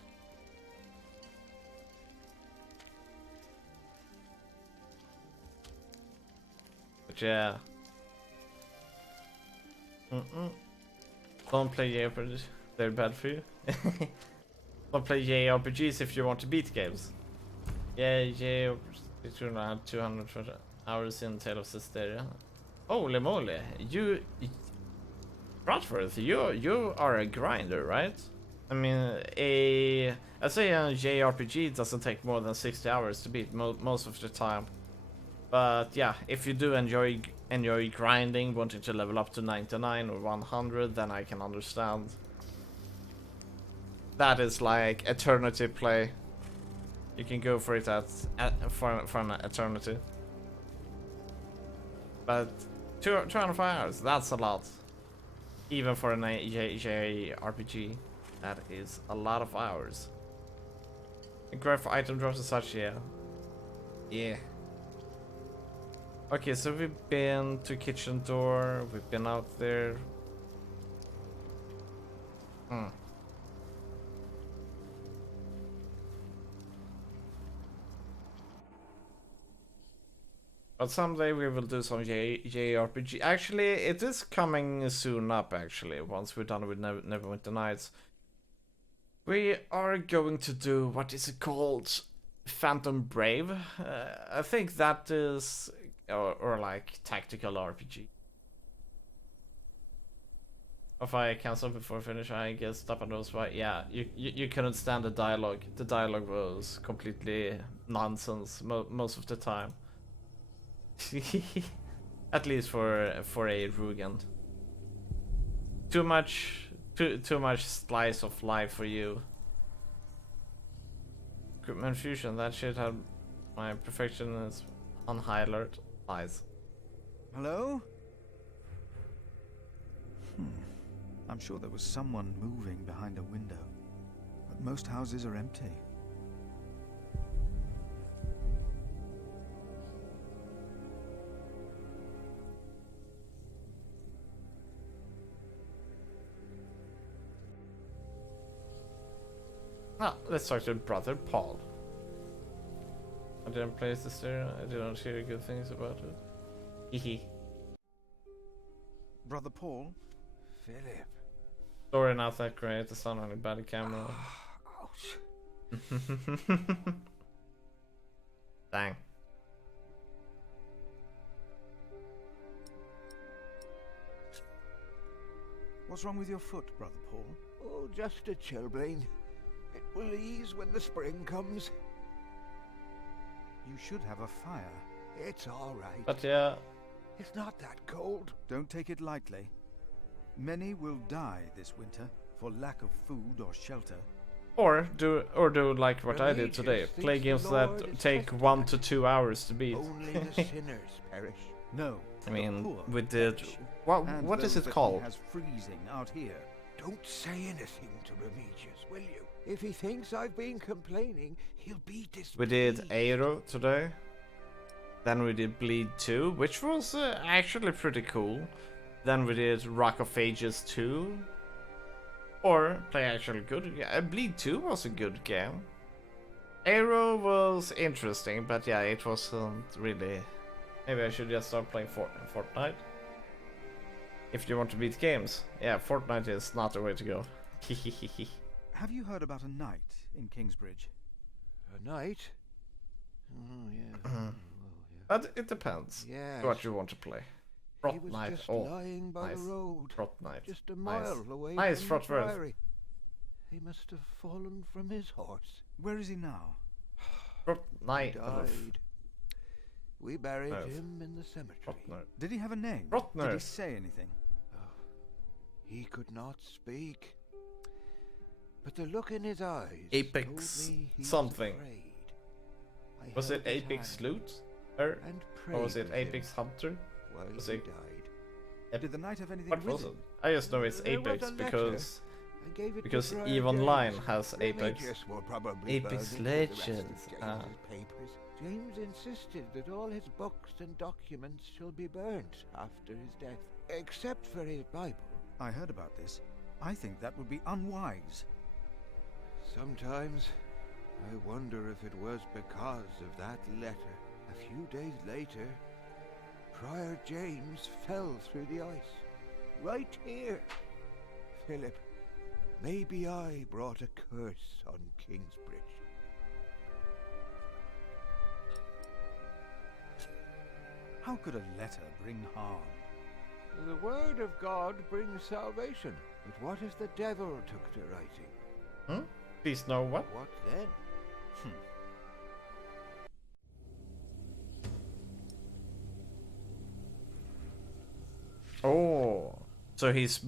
But yeah. Don't play JRPGs. They're bad for you. Don't play JRPGs if you want to beat games. Yeah, it's around 200 hours in Tale of Cesteria. Holy moly, Bradford, you are a grinder, right? I mean, I'd say a JRPG doesn't take more than 60 hours to beat most of the time. But yeah, if you do enjoy grinding, wanting to level up to 99 or 100, then I can understand. That is like eternity play. You can go for it for an eternity. But 205 hours, that's a lot. Even for an JRPG, that is a lot of hours. And grab for item drops and such, yeah. Yeah. Okay, so we've been to Kitchen Door, we've been out there. But someday we will do some JRPG. Actually, it is coming soon up, actually, once we're done with Neverwinter Nights. We are going to do, what is it called? Phantom Brave? I think that is, or like tactical RPG. If I cancel before I finish, I guess Stapa knows why. Yeah, you couldn't stand the dialogue. The dialogue was completely nonsense most of the time. At least for a Rugend. Too much slice of life for you. Equipment fusion, that shit had my perfection is on high alert. Lies. Hello? I'm sure there was someone moving behind a window, but most houses are empty. Now, let's talk to Brother Paul. I didn't play this there. I did not hear good things about it. Hehe. Brother Paul? Philip. Story not that great. The sound on a bad camera. Ouch. Dang. What's wrong with your foot, Brother Paul? Oh, just a chilblain. It will ease when the spring comes. You should have a fire. It's all right. But yeah. It's not that cold. Don't take it lightly. Many will die this winter for lack of food or shelter. Or do like what I did today. Play games that take 1 to 2 hours to beat. Only the sinners perish. No. I mean, we did. What is it called? Has freezing out here. Don't say anything to Remigius, will you? If he thinks I've been complaining, he'll be displeased. We did Aero today. Then we did Bleed 2, which was actually pretty cool. Then we did Rock of Ages 2. Or play actually good. Yeah, Bleed 2 was a good game. Aero was interesting, but yeah, it wasn't really. Maybe I should just start playing Fortnite. If you want to beat games, yeah, Fortnite is not the way to go. Have you heard about a knight in Kingsbridge? A knight? Oh, yeah. Mm-hmm. But it depends what you want to play. Frot Knight. Oh, lying by the road, Frot Knight. just a mile away nice from the Frot priory. He must have fallen from his horse. Where is he now? Frot Knight. He died. We buried him in the cemetery. Did he have a name? Did he say anything? Oh, he could not speak. But the look in his eyes Apex told me he something. Was Was it Apex Loot? Or was it Apex Hunter? Was it? Did the knight have anything What was it? written? I just know it's There was Apex a letter. because I gave it to because Friar EVE James. Online has Apex. Remigius will probably Apex burn it with the rest of Legends. James's papers. James insisted that all his books and documents shall be burnt after his death, except for his Bible. I heard about this. I think that would be unwise. Sometimes I wonder if it was because of that letter. A few days later, Prior James fell through the ice. Right here. Philip, maybe I brought a curse on Kingsbridge. How could a letter bring harm? The word of God brings salvation. But what if the devil took to writing? Hmm? Please know what? What then? Oh, so he's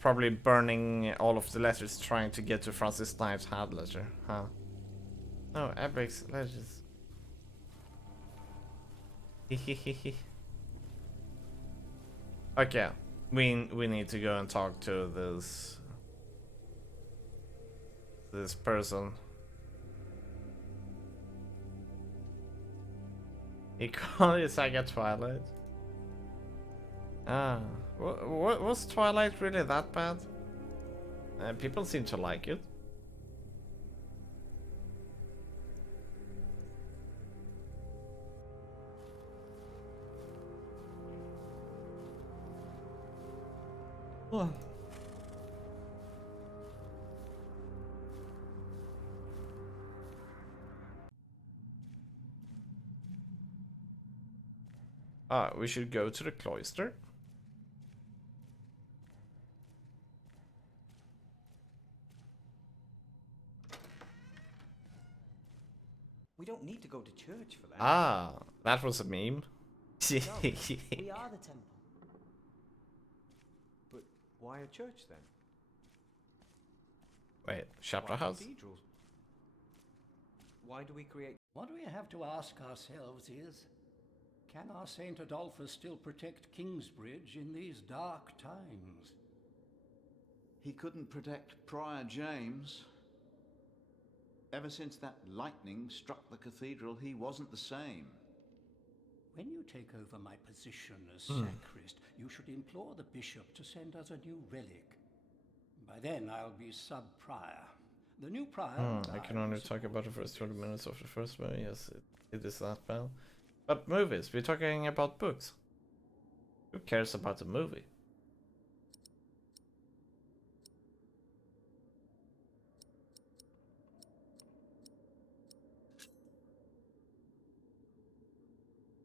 probably burning all of the letters trying to get to Francis Knight's hand letter, huh? No, Ebrick's letters. Okay, we need to go and talk to this person. He called it Saga Twilight. Ah, was Twilight really that bad? People seem to like it. Well. We should go to the cloister. We don't need to go to church for that. Ah, that was a meme. No, we are the temple. But why a church then? Wait, chapter Why house? cathedrals? Why do we create? What we have to ask ourselves is, can our Saint Adolphus still protect Kingsbridge in these dark times? He couldn't protect Prior James. Ever since that lightning struck the cathedral, he wasn't the same. When you take over my position as sacrist, you should implore the bishop to send us a new relic. By then I'll be sub-prior. The new prior... I can only talk about the first 20 minutes of the first movie. Yes, it is that bad. But movies, we're talking about books. Who cares about the movie?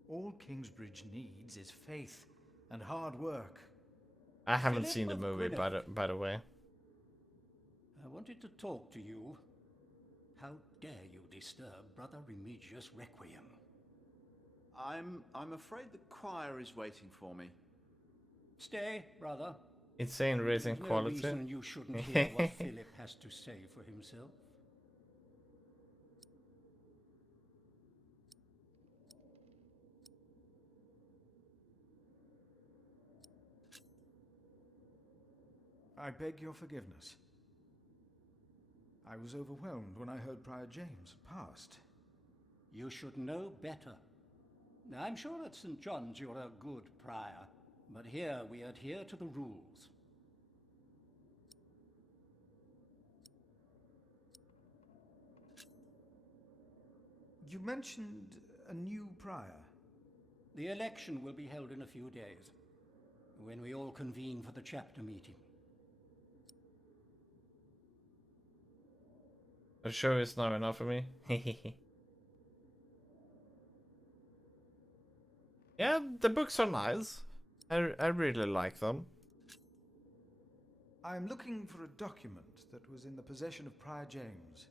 All Kingsbridge needs is faith and hard work. I haven't Philip seen the of movie, by the way. I wanted to talk to you. How dare you disturb Brother Remigius' requiem? I'm afraid the choir is waiting for me. Stay, brother. Insane raising There's no quality. reason you shouldn't hear what Philip has to say for himself. I beg your forgiveness. I was overwhelmed when I heard Prior James passed. You should know better. Now, I'm sure at St. John's you're a good prior, but here we adhere to the rules. You mentioned a new prior. The election will be held in a few days, when we all convene for the chapter meeting. The show is not enough for me. Yeah, the books are nice. I really like them. I'm looking for a document that was in the possession of Prior James.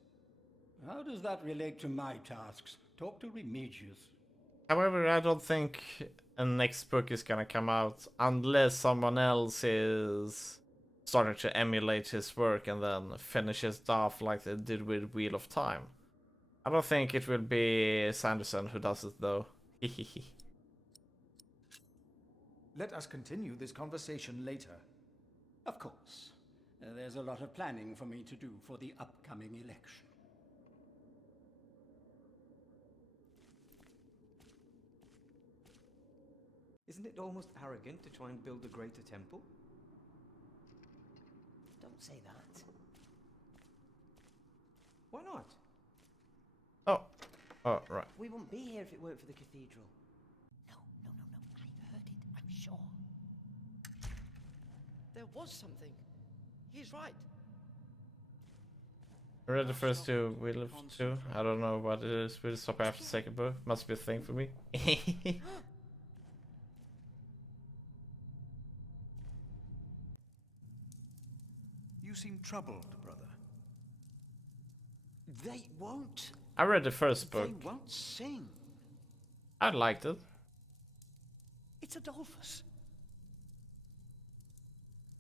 How does that relate to my tasks? Talk to Remigius. However, I don't think a next book is gonna come out unless someone else is starting to emulate his work and then finishes it off like they did with Wheel of Time. I don't think it will be Sanderson who does it though. Let us continue this conversation later. Of course. There's a lot of planning for me to do for the upcoming election. Isn't it almost arrogant to try and build a greater temple? Don't say that. Why not? Oh. Oh, right. We wouldn't be here if it weren't for the cathedral. No. I heard it, I'm sure. There was something. He's right. I read the first two, Wheel of Two. I don't know what it is. We'll stop after the second book. Must be a thing for me. You seem troubled, brother. They won't. I read the first book. They won't sing. I liked it. It's Adolphus.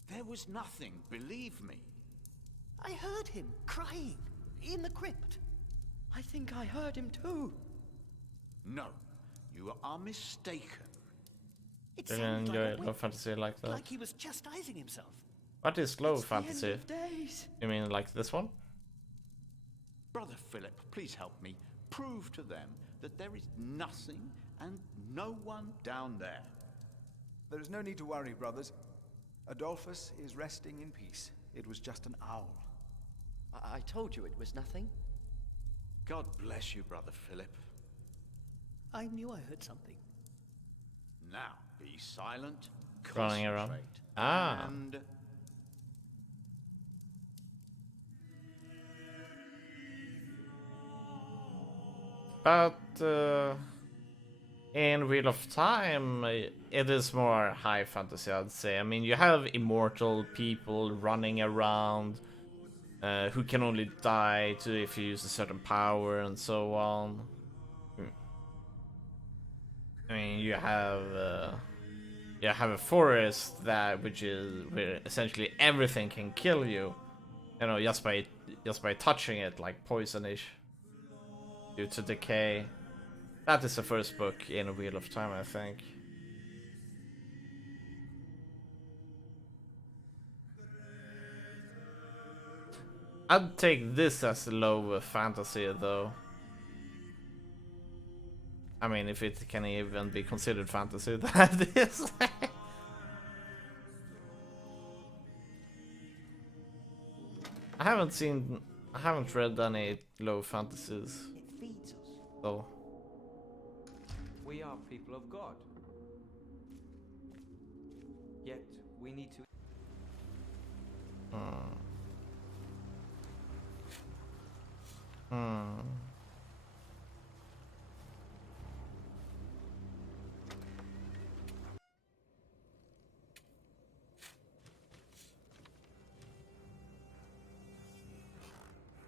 There was nothing, believe me. I heard him crying in the crypt. I think I heard him too. No, you are mistaken. It Didn't sounded enjoy like a low whip, fantasy like that. like he was chastising himself. What is low It's the end fantasy? of days. You mean like this one? Brother Philip, please help me. Prove to them that there is nothing and no one down there. There is no need to worry, brothers. Adolphus is resting in peace. It was just an owl. I told you it was nothing. God bless you, Brother Philip. I knew I heard something. Now, be silent, Running around. concentrate, Ah. and... But in Wheel of Time, it is more high fantasy, I'd say. I mean, you have immortal people running around who can only die if you use a certain power and so on. I mean, you have a forest which is where essentially everything can kill you, you know, just by touching it, like poisonish. Due to decay. That is the first book in Wheel of Time, I think. I'd take this as low fantasy, though. I mean, if it can even be considered fantasy, that is. I haven't read any low fantasies. Feeds us. So We are people of God. Yet we need to.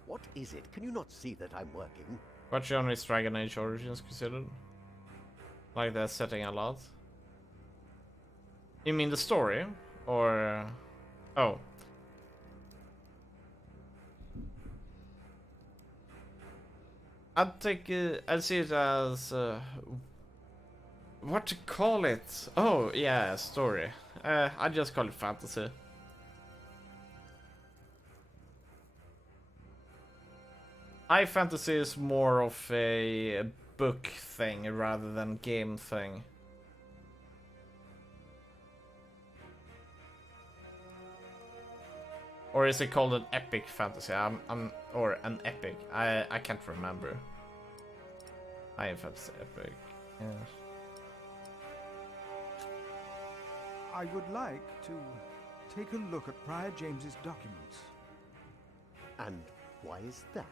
What is it? Can you not see that I'm working? what genre is Dragon Age Origins considered? Like that setting a lot? You mean the story? Or... Oh. I'd see it as... what to call it? Oh, yeah, story. I'd just call it fantasy. High fantasy is more of a book thing rather than game thing. Or is it called an epic fantasy? Or an epic. I can't remember. High fantasy epic. Yes. I would like to take a look at Prior James's documents. And why is that,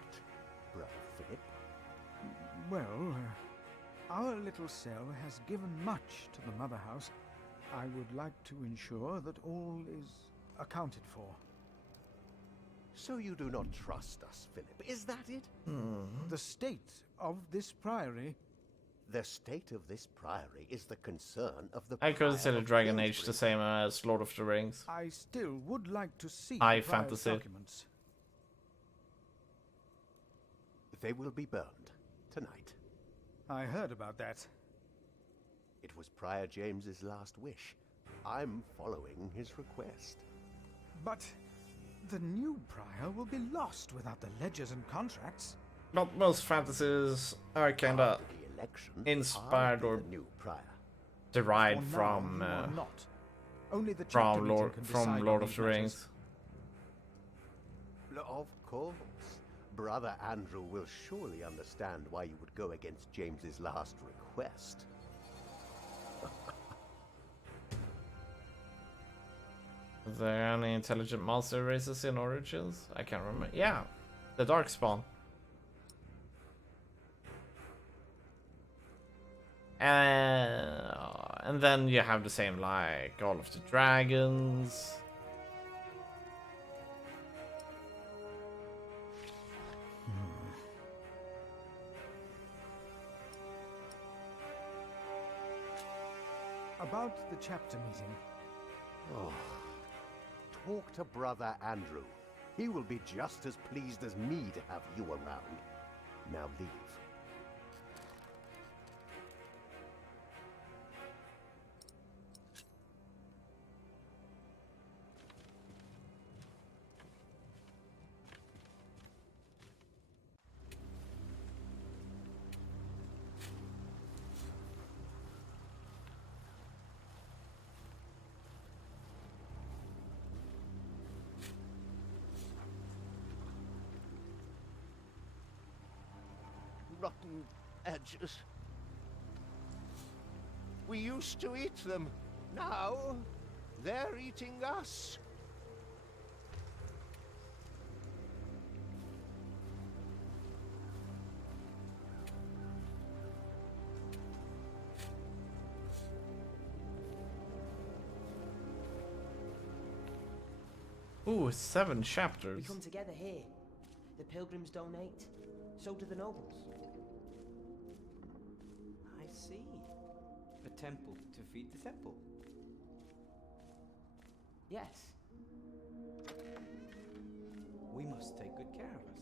Brother Philip? Well, our little cell has given much to the Mother House. I would like to ensure that all is accounted for. So you do not trust us, Philip, is that it? The state of this priory... The state of this priory is the concern of the I Prior consider of Dragon Age Gainsborough. the same as Lord of the Rings. I still would like to see High the Prior's fantasy. documents. They will be burned tonight. I heard about that. It was Prior James's last wish. I'm following his request. But the new prior will be lost without the ledgers and contracts. Not most fantasies are kinda After the election, inspired I'll be or the new prior. derived For now, from you are not. Only the chapter meeting can decide on Lord these of the matters. Rings. Of course. Brother Andrew will surely understand why you would go against James's last request. Is there any intelligent monster races in Origins? I can't remember. Yeah, the Darkspawn. And then you have the same like all of the dragons. About the chapter meeting. Oh. Talk to Brother Andrew. He will be just as pleased as me to have you around. Now leave. Rotten edges. We used to eat them. Now, they're eating us. Ooh, 7 We chapters. come together here. The pilgrims donate. So do the nobles. I see. A temple to feed the temple. Yes. We must take good care of us.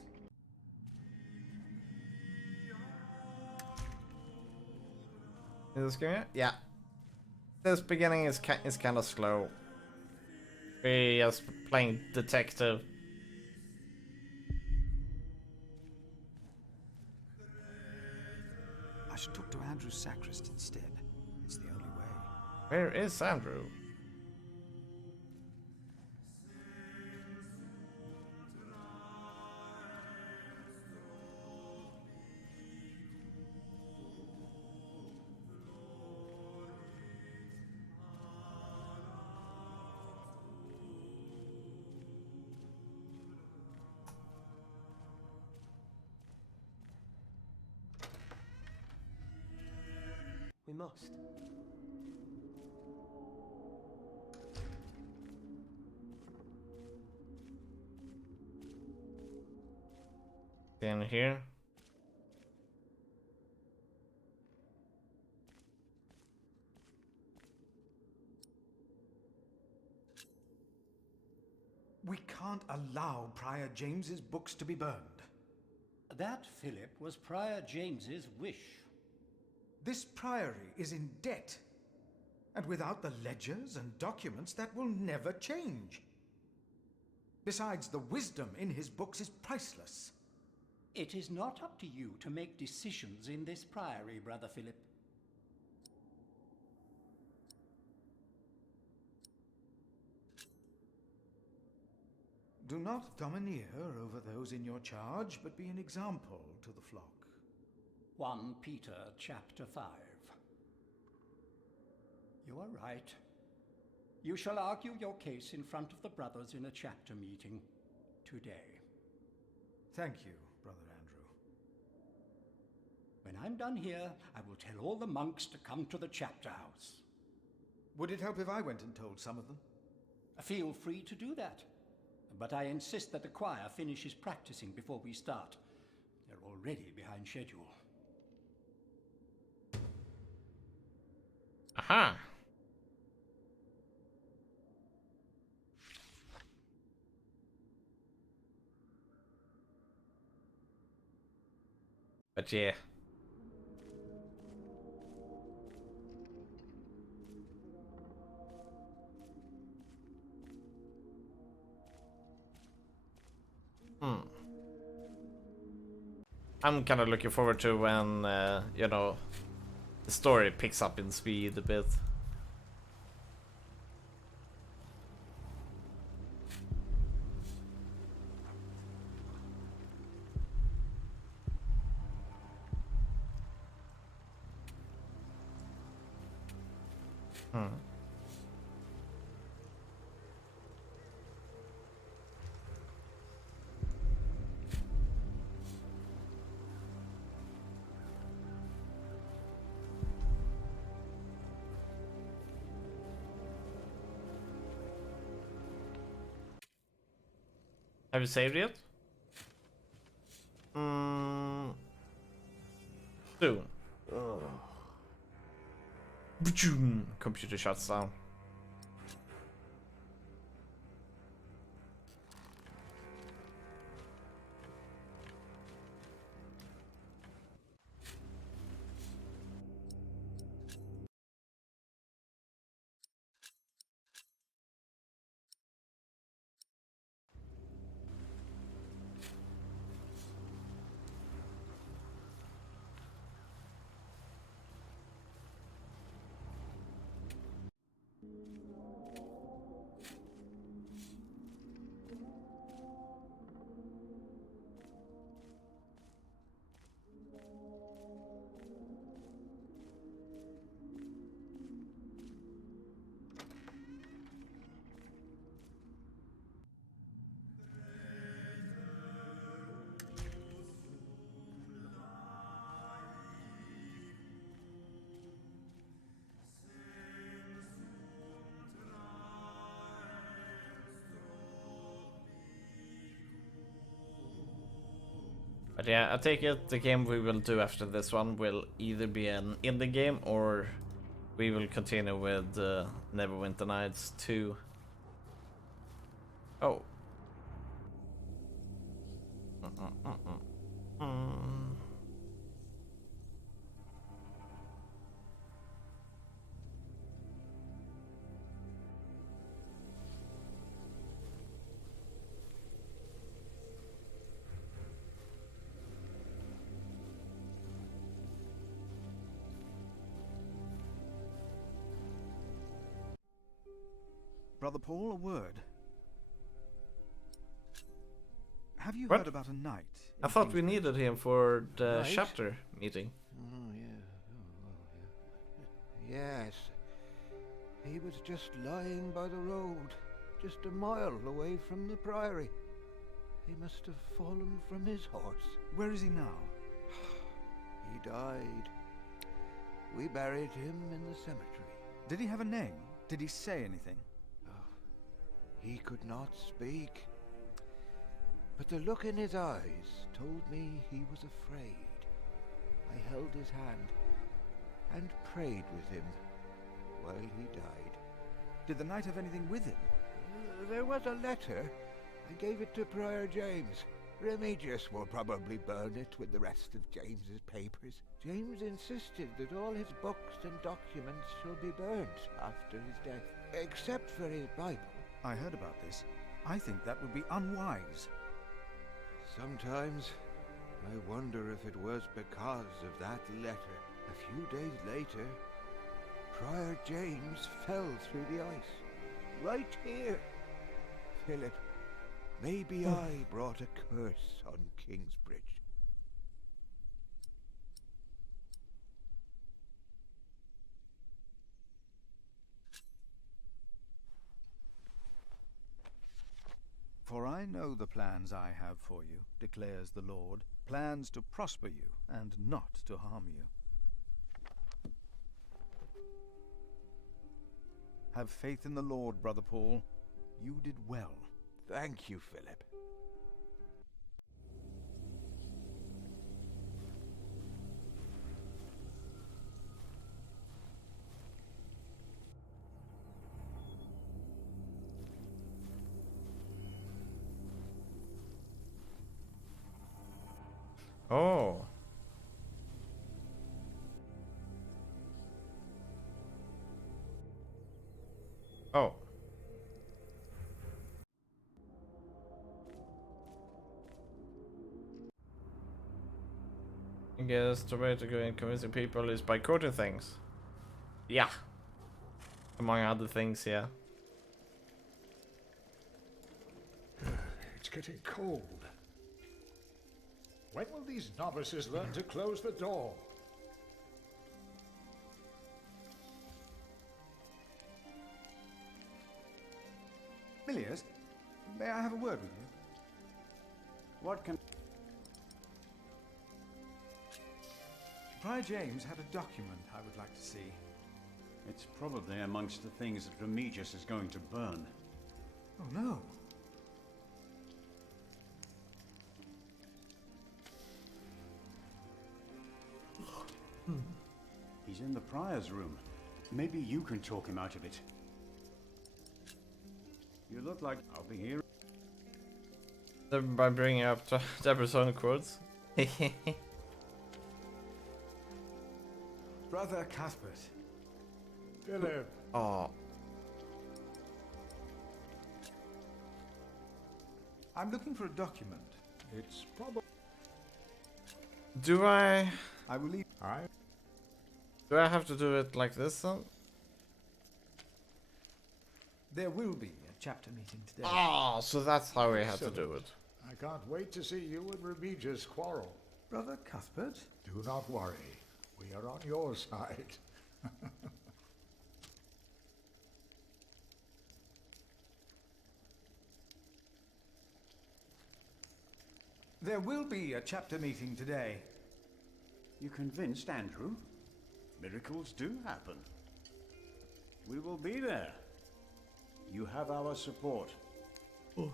Is this going? Yeah. This beginning is kind of slow. We're just playing detective. I should talk to Andrew Sacrist instead. It's the only way. Where is Andrew? We must. In here. We can't allow Prior James's books to be burned. That, Philip, was Prior James's wish. This priory is in debt. And without the ledgers and documents, that will never change. Besides, the wisdom in his books is priceless. It is not up to you to make decisions in this priory, Brother Philip. Do not domineer over those in your charge, but be an example to the flock. 1 Peter chapter 5. You are right. You shall argue your case in front of the brothers in a chapter meeting today. Thank you, Brother Andrew. When I'm done here, I will tell all the monks to come to the chapter house. Would it help if I went and told some of them? Feel free to do that. But I insist that the choir finishes practicing before we start. They're already behind schedule. Aha! But yeah. I'm kind of looking forward to when, you know, the story picks up in speed a bit. Have you saved yet? Soon. Computer shuts down. But yeah, I take it the game we will do after this one will either be an indie game or we will continue with Neverwinter Nights 2. Oh. Brother Paul, a word. Have you What? heard about a knight? I thought we needed him for the Right. chapter meeting. Oh, yeah. Oh, well, yeah. Yes. He was just lying by the road, just a mile away from the priory. He must have fallen from his horse. Where is he now? He died. We buried him in the cemetery. Did he have a name? Did he say anything? He could not speak. But the look in his eyes told me he was afraid. I held his hand and prayed with him while he died. Did the knight have anything with him? There was a letter. I gave it to Prior James. Remigius will probably burn it with the rest of James's papers. James insisted that all his books and documents shall be burnt after his death, except for his Bible. I heard about this. I think that would be unwise. Sometimes I wonder if it was because of that letter. A few days later, Prior James fell through the ice. Right here. Philip, maybe I brought a curse on Kingsbridge. For I know the plans I have for you, declares the Lord, plans to prosper you and not to harm you. Have faith in the Lord, Brother Paul. You did well. Thank you, Philip. Oh. Oh. guess the way to go in convincing people is by quoting things. Yeah. Among other things, yeah. It's getting cold. When will these novices learn to close the door? Milius, may I have a word with you? What can... Prior James had a document I would like to see. It's probably amongst the things that Remigius is going to burn. Oh no. He's in the Prior's room. Maybe you can talk him out of it. You look like I'll be here. By bringing up the persona quotes. Brother Cuthbert. Philip. Oh. I'm looking for a document. It's probably... Do I will leave. Do I have to do it like this then? There will be a chapter meeting today. Ah, so that's how we have to do it. I can't wait to see you and Remigius quarrel. Brother Cuthbert? Do not worry. We are on your side. There will be a chapter meeting today. You convinced Andrew? Miracles do happen. We will be there. You have our support. Oh.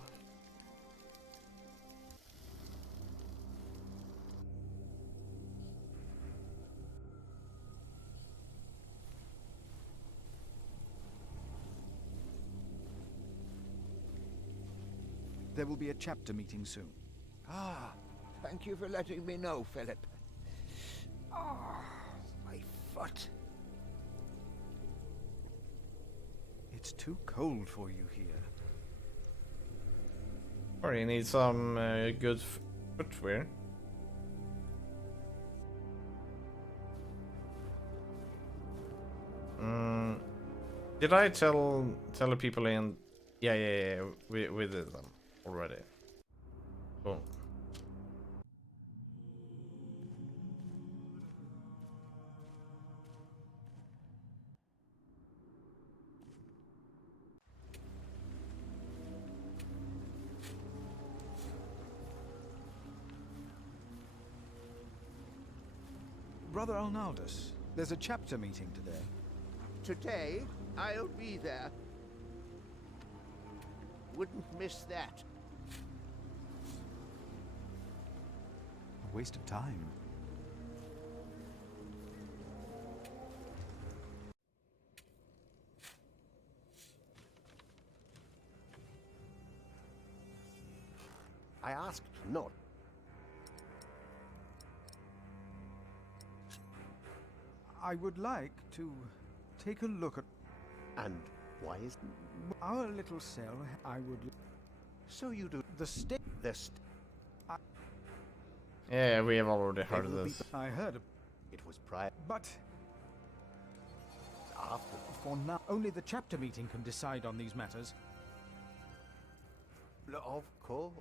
There will be a chapter meeting soon. Ah, thank you for letting me know, Philip. Ah, my foot. It's too cold for you here. Or you need some good footwear. Did I tell the people in? Yeah. We did them already. Cool. Brother Arnaldus, there's a chapter meeting today. Today, I'll be there. Wouldn't miss that. A waste of time. I asked not. I would like to take a look at... And why is... Our little cell, I would... So you do... The state... Yeah, we have already heard of this. I heard of... It was prior... But... After... For now, only the chapter meeting can decide on these matters. Of course.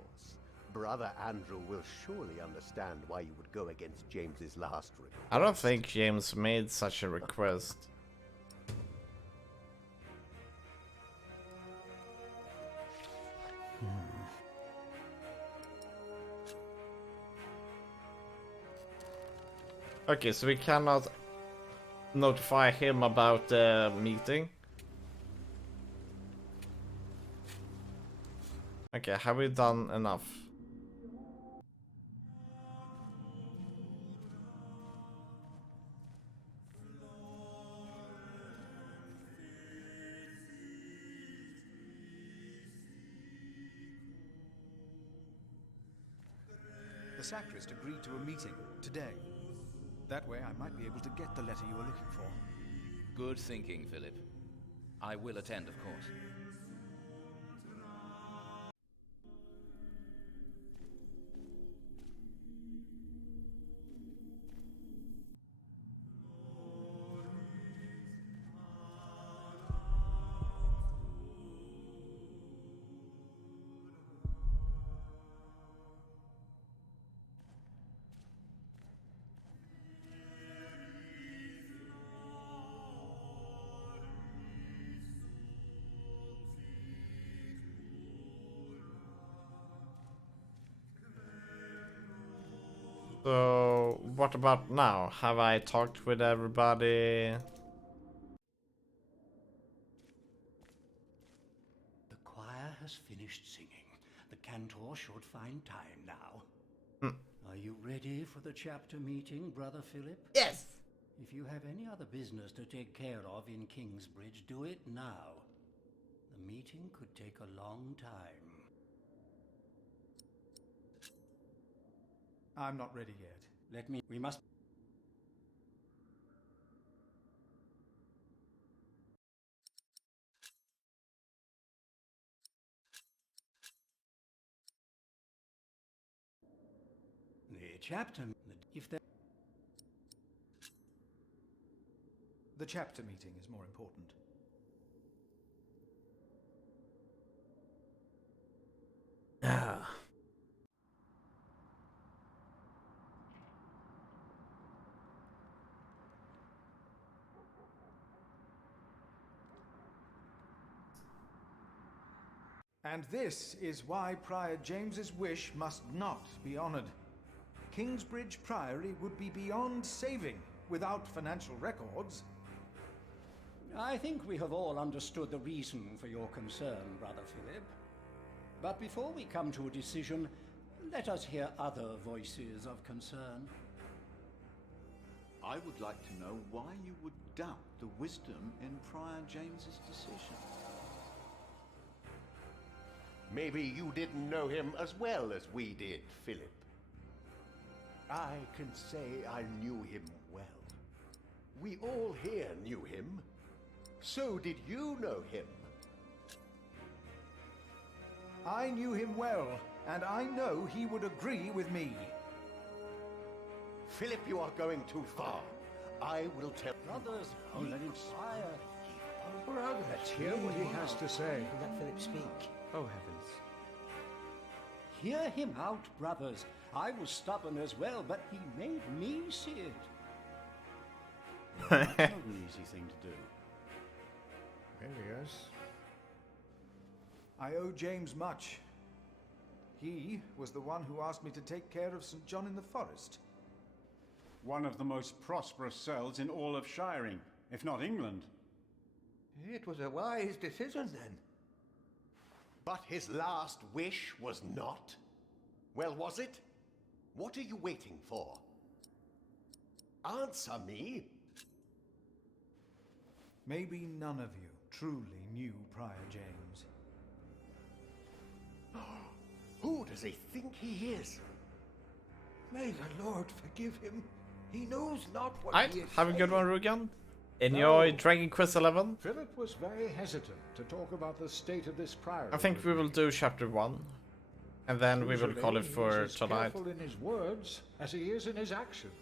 Brother Andrew will surely understand why you would go against James's last request. I don't think James made such a request. Okay, so we cannot notify him about the meeting. Okay, have we done enough? The sacrist agreed to a meeting today. That way I might be able to get the letter you were looking for. Good thinking, Philip. I will attend, of course. So, what about now? Have I talked with everybody? The choir has finished singing. The cantor should find time now. Hmm. Are you ready for the chapter meeting, Brother Philip? Yes! If you have any other business to take care of in Kingsbridge, do it now. The meeting could take a long time. I'm not ready yet. We must... The chapter... If there... The chapter meeting is more important. Ah. And this is why Prior James's wish must not be honored. Kingsbridge Priory would be beyond saving without financial records. I think we have all understood the reason for your concern, Brother Philip. But before we come to a decision, let us hear other voices of concern. I would like to know why you would doubt the wisdom in Prior James's decision. Maybe you didn't know him as well as we did, Philip. I can say I knew him well. We all here knew him. So did you know him? I knew him well, and I know he would agree with me. Philip, you are going too far. I will tell... Brothers, let him fire. Let's hear what he has to say. Let Philip speak. Oh, heavens. Hear him out, brothers. I was stubborn as well, but he made me see it. That's not an easy thing to do. Yes. I owe James much. He was the one who asked me to take care of St. John in the Forest. One of the most prosperous cells in all of Shiring, if not England. It was a wise decision then. But his last wish was not? Well, was it? What are you waiting for? Answer me. Maybe none of you truly knew Prior James. Who does he think he is? May the Lord forgive him. He knows not what Alright, he is have a good saying. one, Rugen. Enjoy No. Dragon Quest 11. Philip was very hesitant to talk about the state of this priory. I think we will do chapter 1. And then we will Usually, call it for he's as tonight. careful in his words as he is in his actions.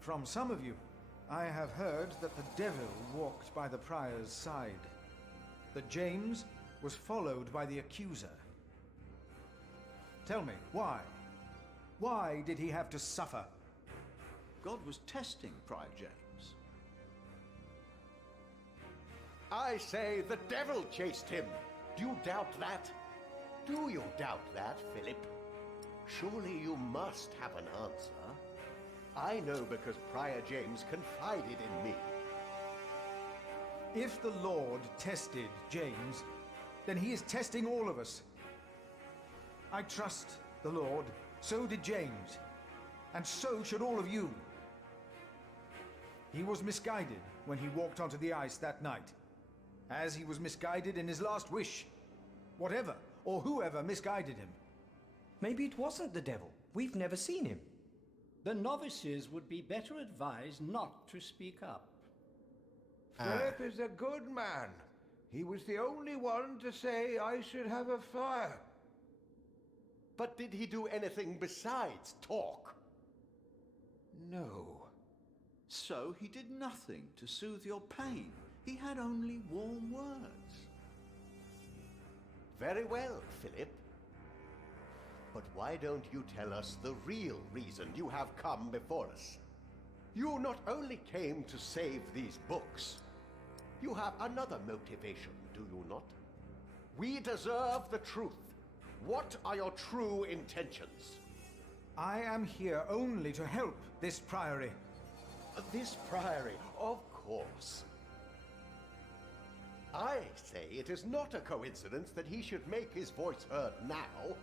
From some of you, I have heard that the devil walked by the Prior's side. That James was followed by the accuser. Tell me, why? Why did he have to suffer? God was testing Prior James. I say the devil chased him. Do you doubt that? Do you doubt that, Philip? Surely you must have an answer. I know because Prior James confided in me. If the Lord tested James, then he is testing all of us. I trust the Lord. So did James. And so should all of you. He was misguided when he walked onto the ice that night, as he was misguided in his last wish. Whatever or whoever misguided him. Maybe it wasn't the devil. We've never seen him. The novices would be better advised not to speak up. Philip is a good man. He was the only one to say I should have a fire. But did he do anything besides talk? No. So he did nothing to soothe your pain. He had only warm words. Very well, Philip. But why don't you tell us the real reason you have come before us? You not only came to save these books, you have another motivation, do you not? We deserve the truth. What are your true intentions? I am here only to help this priory. This priory, of course. I say it is not a coincidence that he should make his voice heard now,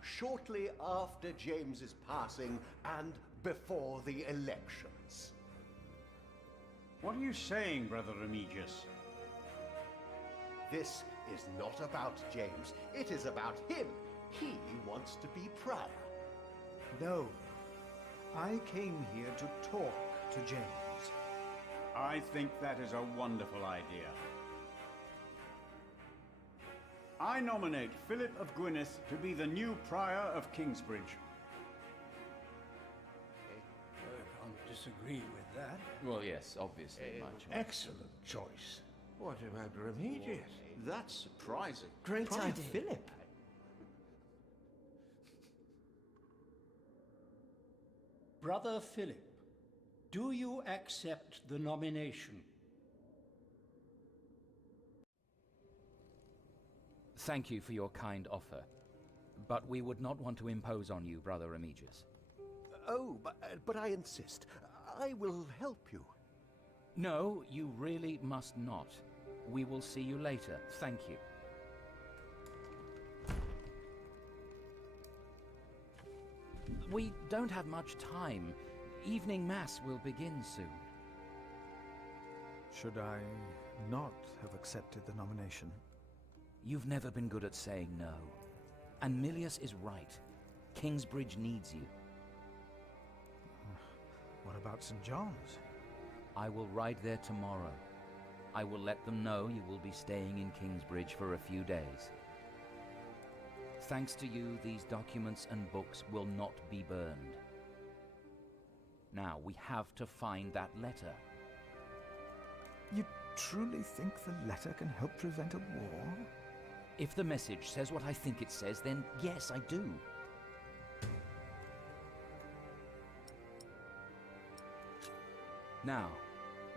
shortly after James's passing and before the elections. What are you saying, Brother Remigius? This is not about James. It is about him. He wants to be prior. No. I came here to talk to James. I think that is a wonderful idea. I nominate Philip of Gwynedd to be the new Prior of Kingsbridge. I can't disagree with that. Well, yes, obviously, much. Excellent choice. What about Remigius? That's surprising. Great Prior idea. Philip. Brother Philip, do you accept the nomination? Thank you for your kind offer, but we would not want to impose on you, Brother Remigius. Oh, but I insist. I will help you. No, you really must not. We will see you later. Thank you. We don't have much time. Evening Mass will begin soon. Should I not have accepted the nomination? You've never been good at saying no. And Milius is right. Kingsbridge needs you. What about St. John's? I will ride there tomorrow. I will let them know you will be staying in Kingsbridge for a few days. Thanks to you, these documents and books will not be burned. Now, we have to find that letter. You truly think the letter can help prevent a war? If the message says what I think it says, then yes, I do. Now,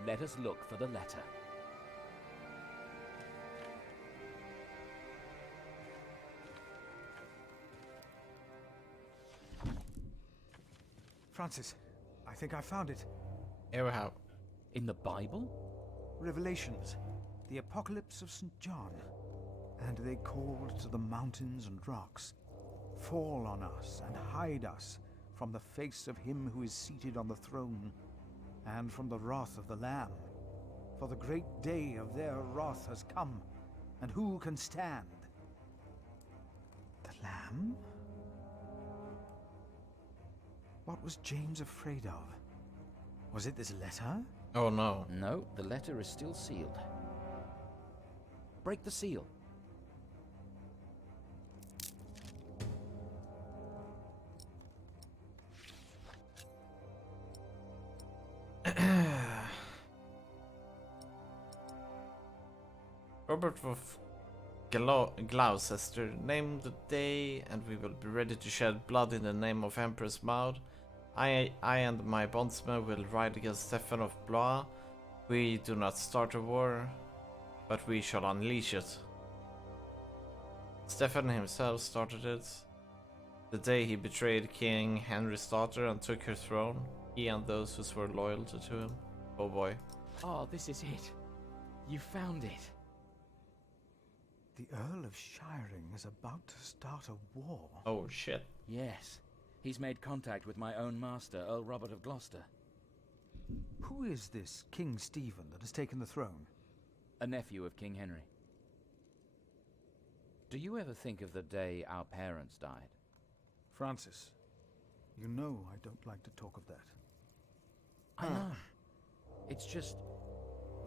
let us look for the letter. Francis, I think I found it. Here we have. In the Bible? Revelations, the Apocalypse of St. John. And they called to the mountains and rocks, fall on us and hide us from the face of him who is seated on the throne, and from the wrath of the Lamb. For the great day of their wrath has come, and who can stand? The Lamb? What was James afraid of? Was it this letter? Oh no. No, the letter is still sealed. Break the seal. Robert of Gloucester, name the day, and we will be ready to shed blood in the name of Empress Maud. I and my bondsmen will ride against Stefan of Blois. We do not start a war, but we shall unleash it. Stefan himself started it. The day he betrayed King Henry's daughter and took her throne, he and those who swore loyalty to him. Oh boy. Oh, this is it. You found it. The Earl of Shiring is about to start a war. Oh shit. Yes. He's made contact with my own master, Earl Robert of Gloucester. Who is this King Stephen that has taken the throne? A nephew of King Henry. Do you ever think of the day our parents died? Francis, you know I don't like to talk of that. I know. It's just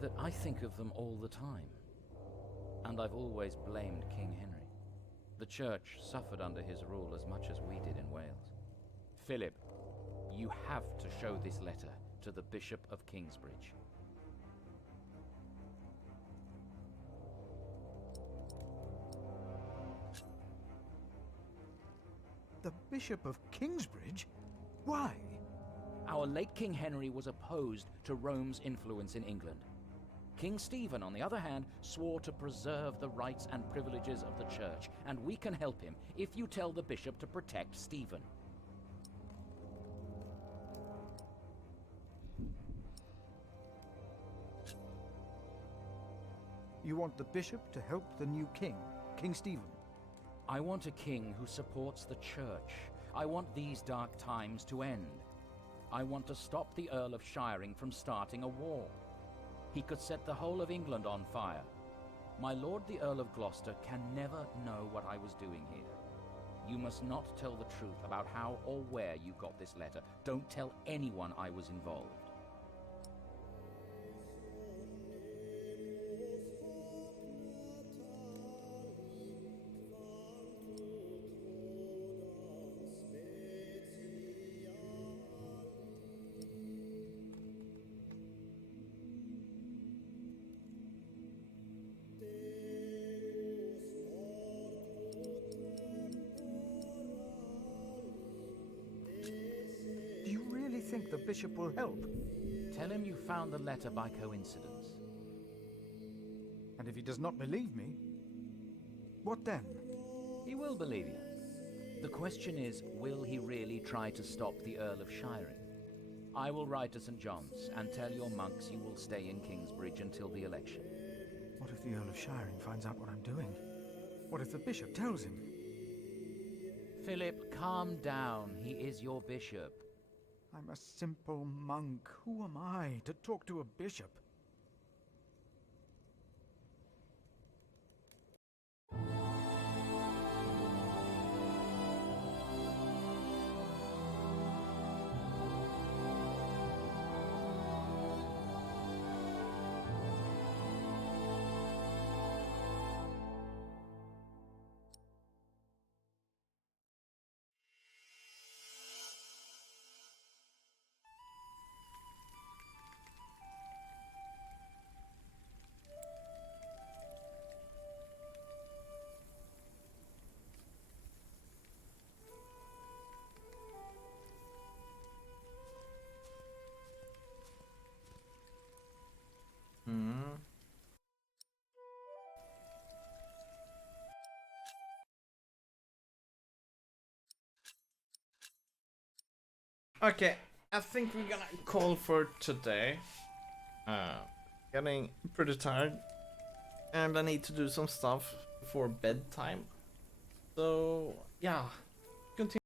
that I think of them all the time. And I've always blamed King Henry. The church suffered under his rule as much as we did in Wales. Philip, you have to show this letter to the Bishop of Kingsbridge. The Bishop of Kingsbridge? Why? Our late King Henry was opposed to Rome's influence in England. King Stephen, on the other hand, swore to preserve the rights and privileges of the church, and we can help him if you tell the bishop to protect Stephen. You want the bishop to help the new king, King Stephen? I want a king who supports the church. I want these dark times to end. I want to stop the Earl of Shiring from starting a war. He could set the whole of England on fire. My lord the Earl of Gloucester can never know what I was doing here. You must not tell the truth about how or where you got this letter. Don't tell anyone I was involved. Do you really think the bishop will help? Tell him you found the letter by coincidence. And if he does not believe me, what then? He will believe you. The question is, will he really try to stop the Earl of Shiring? I will write to St. John's and tell your monks you will stay in Kingsbridge until the election. What if the Earl of Shiring finds out what I'm doing? What if the bishop tells him? Philip, calm down. He is your bishop. I'm a simple monk. Who am I to talk to a bishop? Okay, I think we're gonna call for today. Getting pretty tired, and I need to do some stuff before bedtime. So yeah, continue.